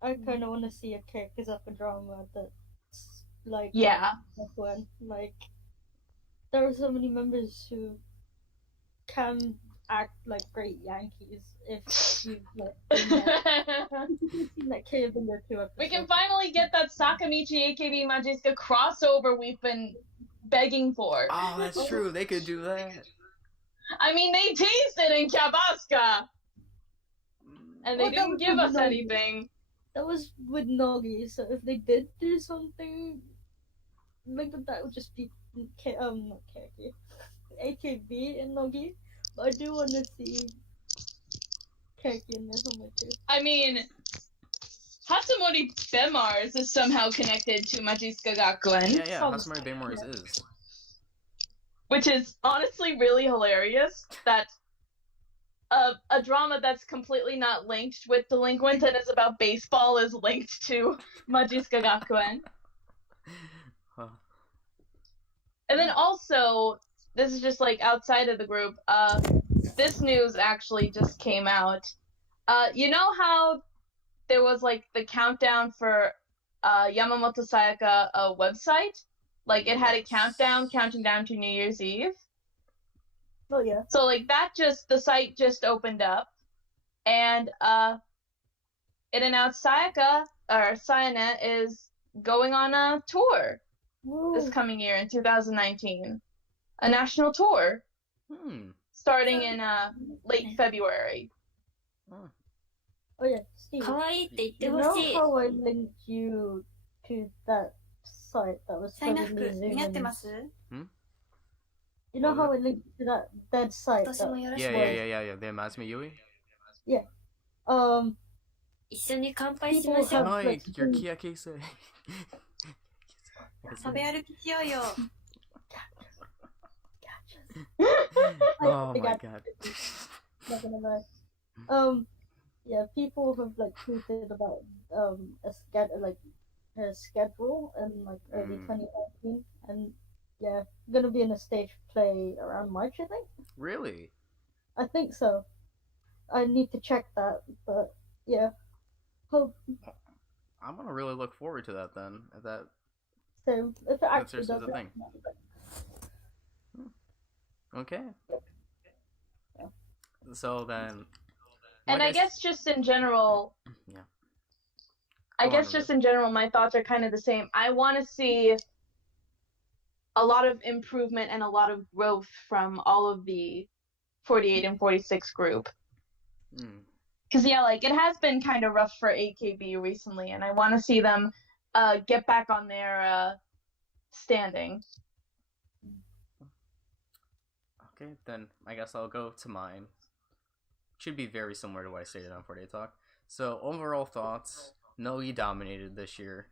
kind of want to see a characters up a drama that's like Yeah. when like there are so many members who can act like great Yankees if you like seen that kid in their 2 episodes. We can finally get that Sakamichi AKB Majiska crossover we've been begging for. Oh, that's true. They could do that. I mean, they teased it in Kabaska, and they didn't give us anything. That was with Nogi, so if they did do something like that would just be not Keki, AKB and Nogi. But I do want to see Keki in there somewhere too. I mean, Hatsumori Bemars is somehow connected to Majiska Gakuen. Yeah, Hatsumori Bemars is. Which is honestly really hilarious that a drama that's completely not linked with Delinquent and is about baseball is linked to Majiska Gakuen. Huh. And then also, this is just like outside of the group, this news actually just came out. You know how there was like the countdown for Yamamoto Sayaka website? Like it had a countdown counting down to New Year's Eve. Oh yeah. So like the site just opened up, and it announced Sayane is going on a tour this coming year in 2019, a national tour, starting in late February. Oh yeah, Steve. 可愛いって言って You ほ know しい。 how I linked you to that site that was サインナフ heavily 似合ってま zooming? す？ You know how I linked to that dead site? 私も That, よろしく。 Yeah. The Matsumi Yui? um, 一緒に乾杯しま people しょう。 have Mike, like your Kiyakese. 食べ歩きしようよ。 Oh I my got- god. Not gonna lie. Yeah, people have like tweeted about a schedule in like early 2019, and yeah, gonna be in a stage play around March, I think. Really? I think so. I need to check that, but yeah. Hope I'm gonna really look forward to that then. so. If it actually seriously does the it, thing. Okay. Yeah. So then. And I guess just in general, Yeah. I Go guess on, just in general, my thoughts are kind of the same. I want to see a lot of improvement and a lot of growth from all of the 48 and 46 group. Because, yeah, like, it has been kind of rough for AKB recently, and I want to see them get back on their standing. Okay, then I guess I'll go to mine. Should be very similar to what I stated on 48 Talk. So, overall thoughts, Nogi dominated this year.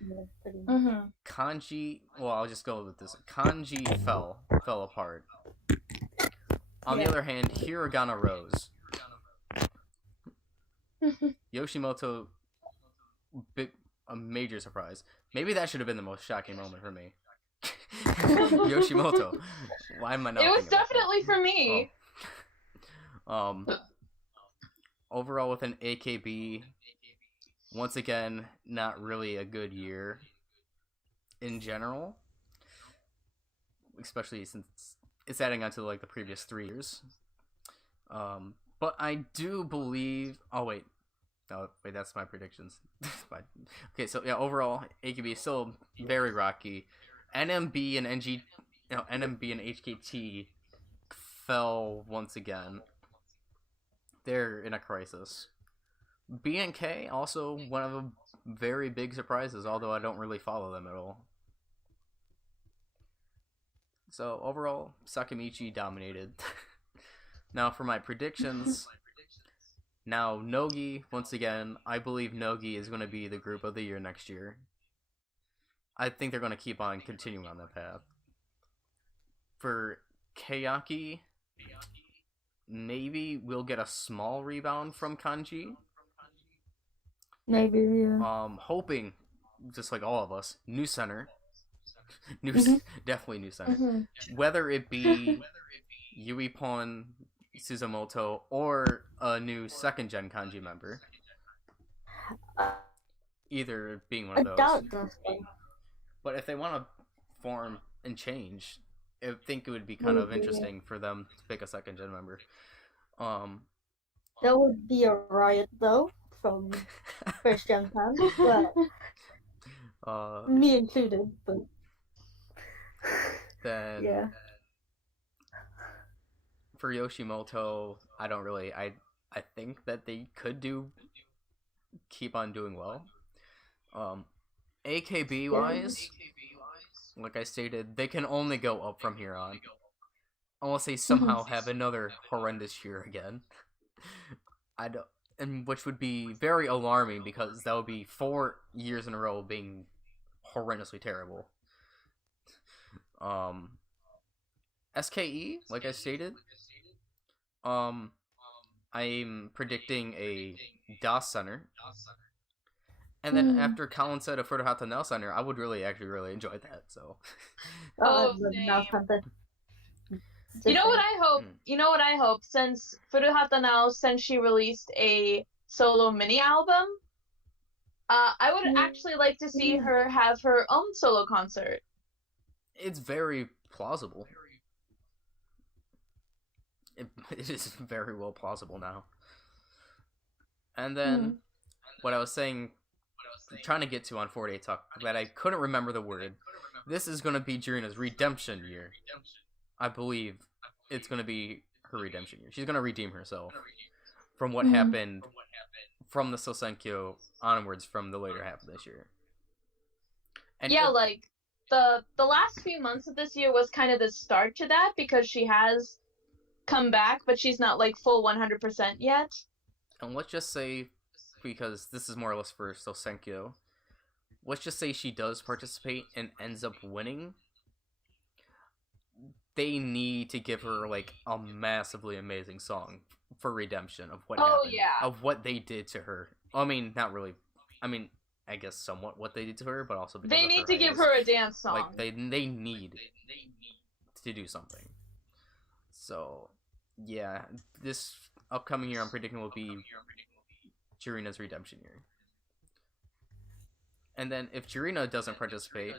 yeah, pretty much. Kanji, well, I'll just go with this. Kanji fell apart. On the other hand, Hiragana rose. Yoshimoto, a major surprise. Maybe that should have been the most shocking moment for me. Yoshimoto. Why am I not? It was thinking about that? definitely for me. Overall with an AKB, once again, not really a good year in general, especially since it's adding on to like the previous 3 years. But I do believe. Oh wait, that's my predictions. Okay, so yeah, overall AKB is still very rocky. NMB and NMB and HKT fell once again. They're in a crisis. BNK also one of the very big surprises, although I don't really follow them at all. So overall, Sakamichi dominated. Now for my predictions. Now Nogi, once again, I believe Nogi is going to be the group of the year next year. I think they're going to keep on continuing on that path. For Kayaki, maybe we'll get a small rebound from Kanji. Maybe, yeah. Hoping, just like all of us, new center. New, Mhm. definitely new center. Mhm. Whether it be Yuipon Suzumoto or a new second gen kanji member, I, either being one I of those. doubt this thing But if they want to form and change, I think it would be kind would of be. interesting for them to pick a second gen member. There would be a riot though from first gen fans, but me included. But then yeah, for Yoshimoto, I don't really. I think that they could keep on doing well. AKB wise, like I stated, they can only go up from here on, unless they somehow have another horrendous year again. I don't, and which would be very alarming because that would be 4 years in a row being horrendously terrible. SKE, like I stated, I'm predicting a DOS center. And then after Colin said a Furuhata Nail Center, I would actually really enjoy that. So, Oh, now same. something. You know what I hope? Hmm. You know what I hope? Since Furuhata now, since she released a solo mini album, I would actually like to see her have her own solo concert. It's very plausible. It is very well plausible now. And then, what I was saying, trying to get to on 48 Talk, that I couldn't remember the word. This is going to be Jurina's redemption year. I believe it's going to be her redemption year. She's going to redeem herself from what happened from the Sosenkyo onwards from the later half of this year. And yeah, like the last few months of this year was kind of the start to that because she has come back, but she's not like full 100% yet. And let's just say, because this is more or less for Sosenkyo, let's just say she does participate and ends up winning. They need to give her like a massively amazing song for redemption of what happened, of what they did to her. I mean, not really. I mean, I guess somewhat what they did to her, but also because they need to give her a dance song. Like they need to do something. So yeah, this upcoming year I'm predicting will be Jurina's redemption year. And then if Jurina doesn't participate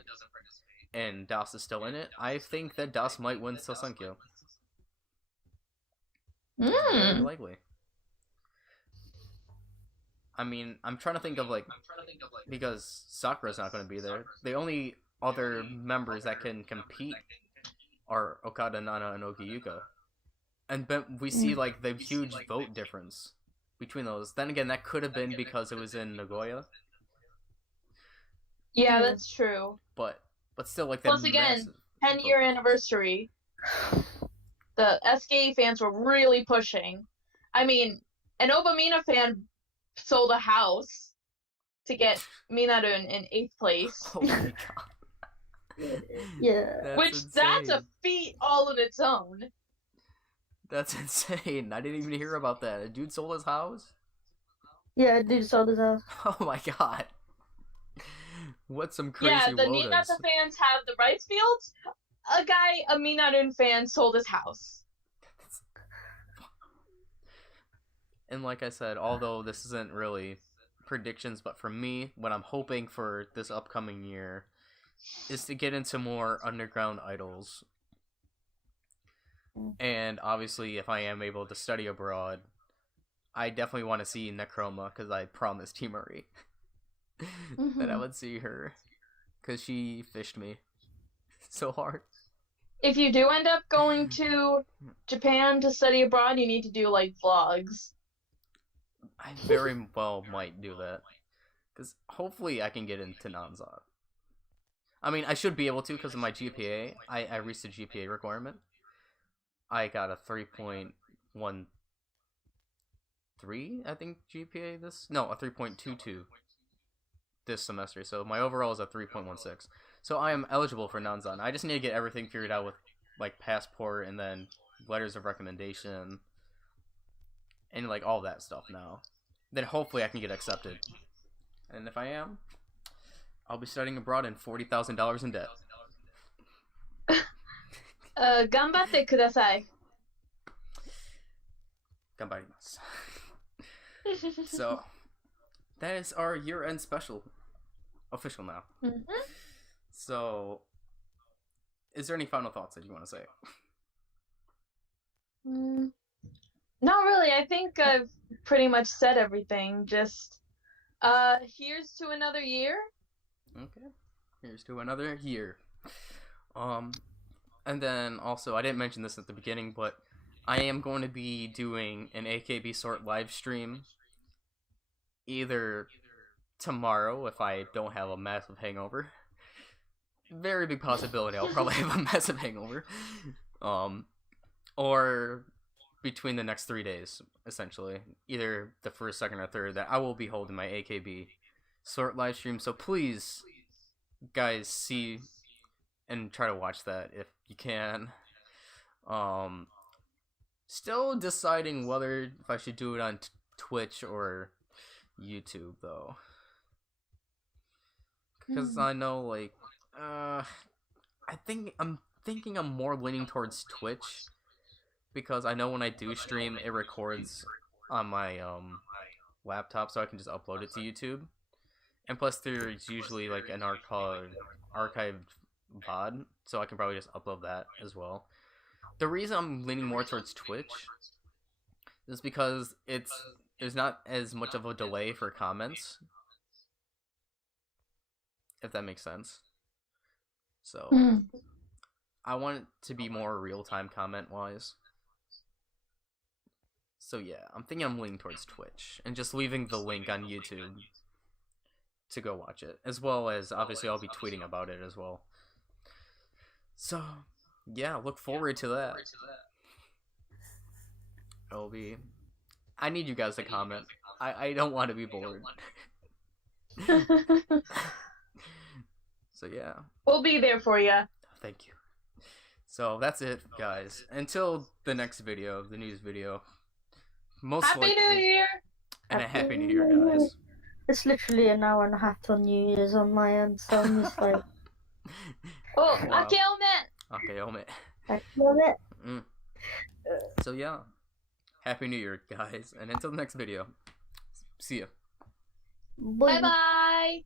and Das is still in it, I think that Das might win Sosenkyo. Very likely. I mean, I'm trying to think of like, because Sakura's not going to be there. The only other members that can compete are Okada, Nana, and Okiyuka. And we see like the huge vote difference between those. Then again, that could have been because it was in Nagoya. Yeah, that's true. But still, like that. Plus, again, 10-year anniversary. The SKE fans were really pushing. I mean, an Obamina fan sold a house to get Minarun in 8th place. Oh my god. Yeah. That's a feat all in its own. That's insane. I didn't even hear about that. A dude sold his house? Yeah, a dude sold his house. Oh my god. What's some crazy Yeah, the Wodas? Niigata fans have the rice fields. A Minarun fan sold his house. And like I said, although this isn't really predictions, but for me, what I'm hoping for this upcoming year is to get into more underground idols. And obviously, if I am able to study abroad, I definitely want to see Necroma, because I promised T. Marie that I would see her, because she fished me so hard. If you do end up going to Japan to study abroad, you need to do like vlogs. I very well might do that, because hopefully I can get into Nanzan. I mean, I should be able to because of my GPA. I reached the GPA requirement. I got a 3.13, I think, GPA this... No, a 3.22 this semester. So my overall is a 3.16. So I am eligible for Nanzan. I just need to get everything figured out with, like, passport and then letters of recommendation and, like, all that stuff now. Then hopefully I can get accepted. And if I am, I'll be studying abroad in $40,000 in debt. 頑張ってください。Ganbarimasu. So, that is our year-end special. Official now. Mhm. So, is there any final thoughts that you want to say? Not really. I think I've pretty much said everything. Just, here's to another year. Okay. Here's to another year. And then also, I didn't mention this at the beginning, but I am going to be doing an AKB sort live stream either tomorrow if I don't have a massive hangover. Very big possibility I'll probably have a massive hangover. Or between the next 3 days, essentially. Either the first, second, or third, that I will be holding my AKB sort live stream. So please, guys, see and try to watch that if you can. Still deciding whether if I should do it on Twitch or YouTube, though. Because I know, like, I'm thinking I'm more leaning towards Twitch. Because I know when I do stream, it records on my laptop, so I can just upload it to YouTube. And plus, there's usually like an archived VOD, so I can probably just upload that as well. The reason I'm leaning more towards Twitch is because there's not as much of a delay for comments, if that makes sense. So I want it to be more real-time comment-wise. So yeah, I'm thinking I'm leaning towards Twitch and just leaving the link on YouTube to go watch it, as well as obviously I'll be tweeting about it as well. So yeah, look forward to that. It'll be. I need you guys to comment. I don't want to be bored. So yeah. We'll be there for you. Thank you. So that's it, guys. Until the next video, the news video. Most Happy likely, New Year! and a Happy New Year, guys. It's literally an hour and a half till New Year's on my end, so I'm just like, Oh, Wow. Akeome! Okay, omit. I feel it. So yeah, Happy New Year, guys, and until the next video, see ya. Bye bye!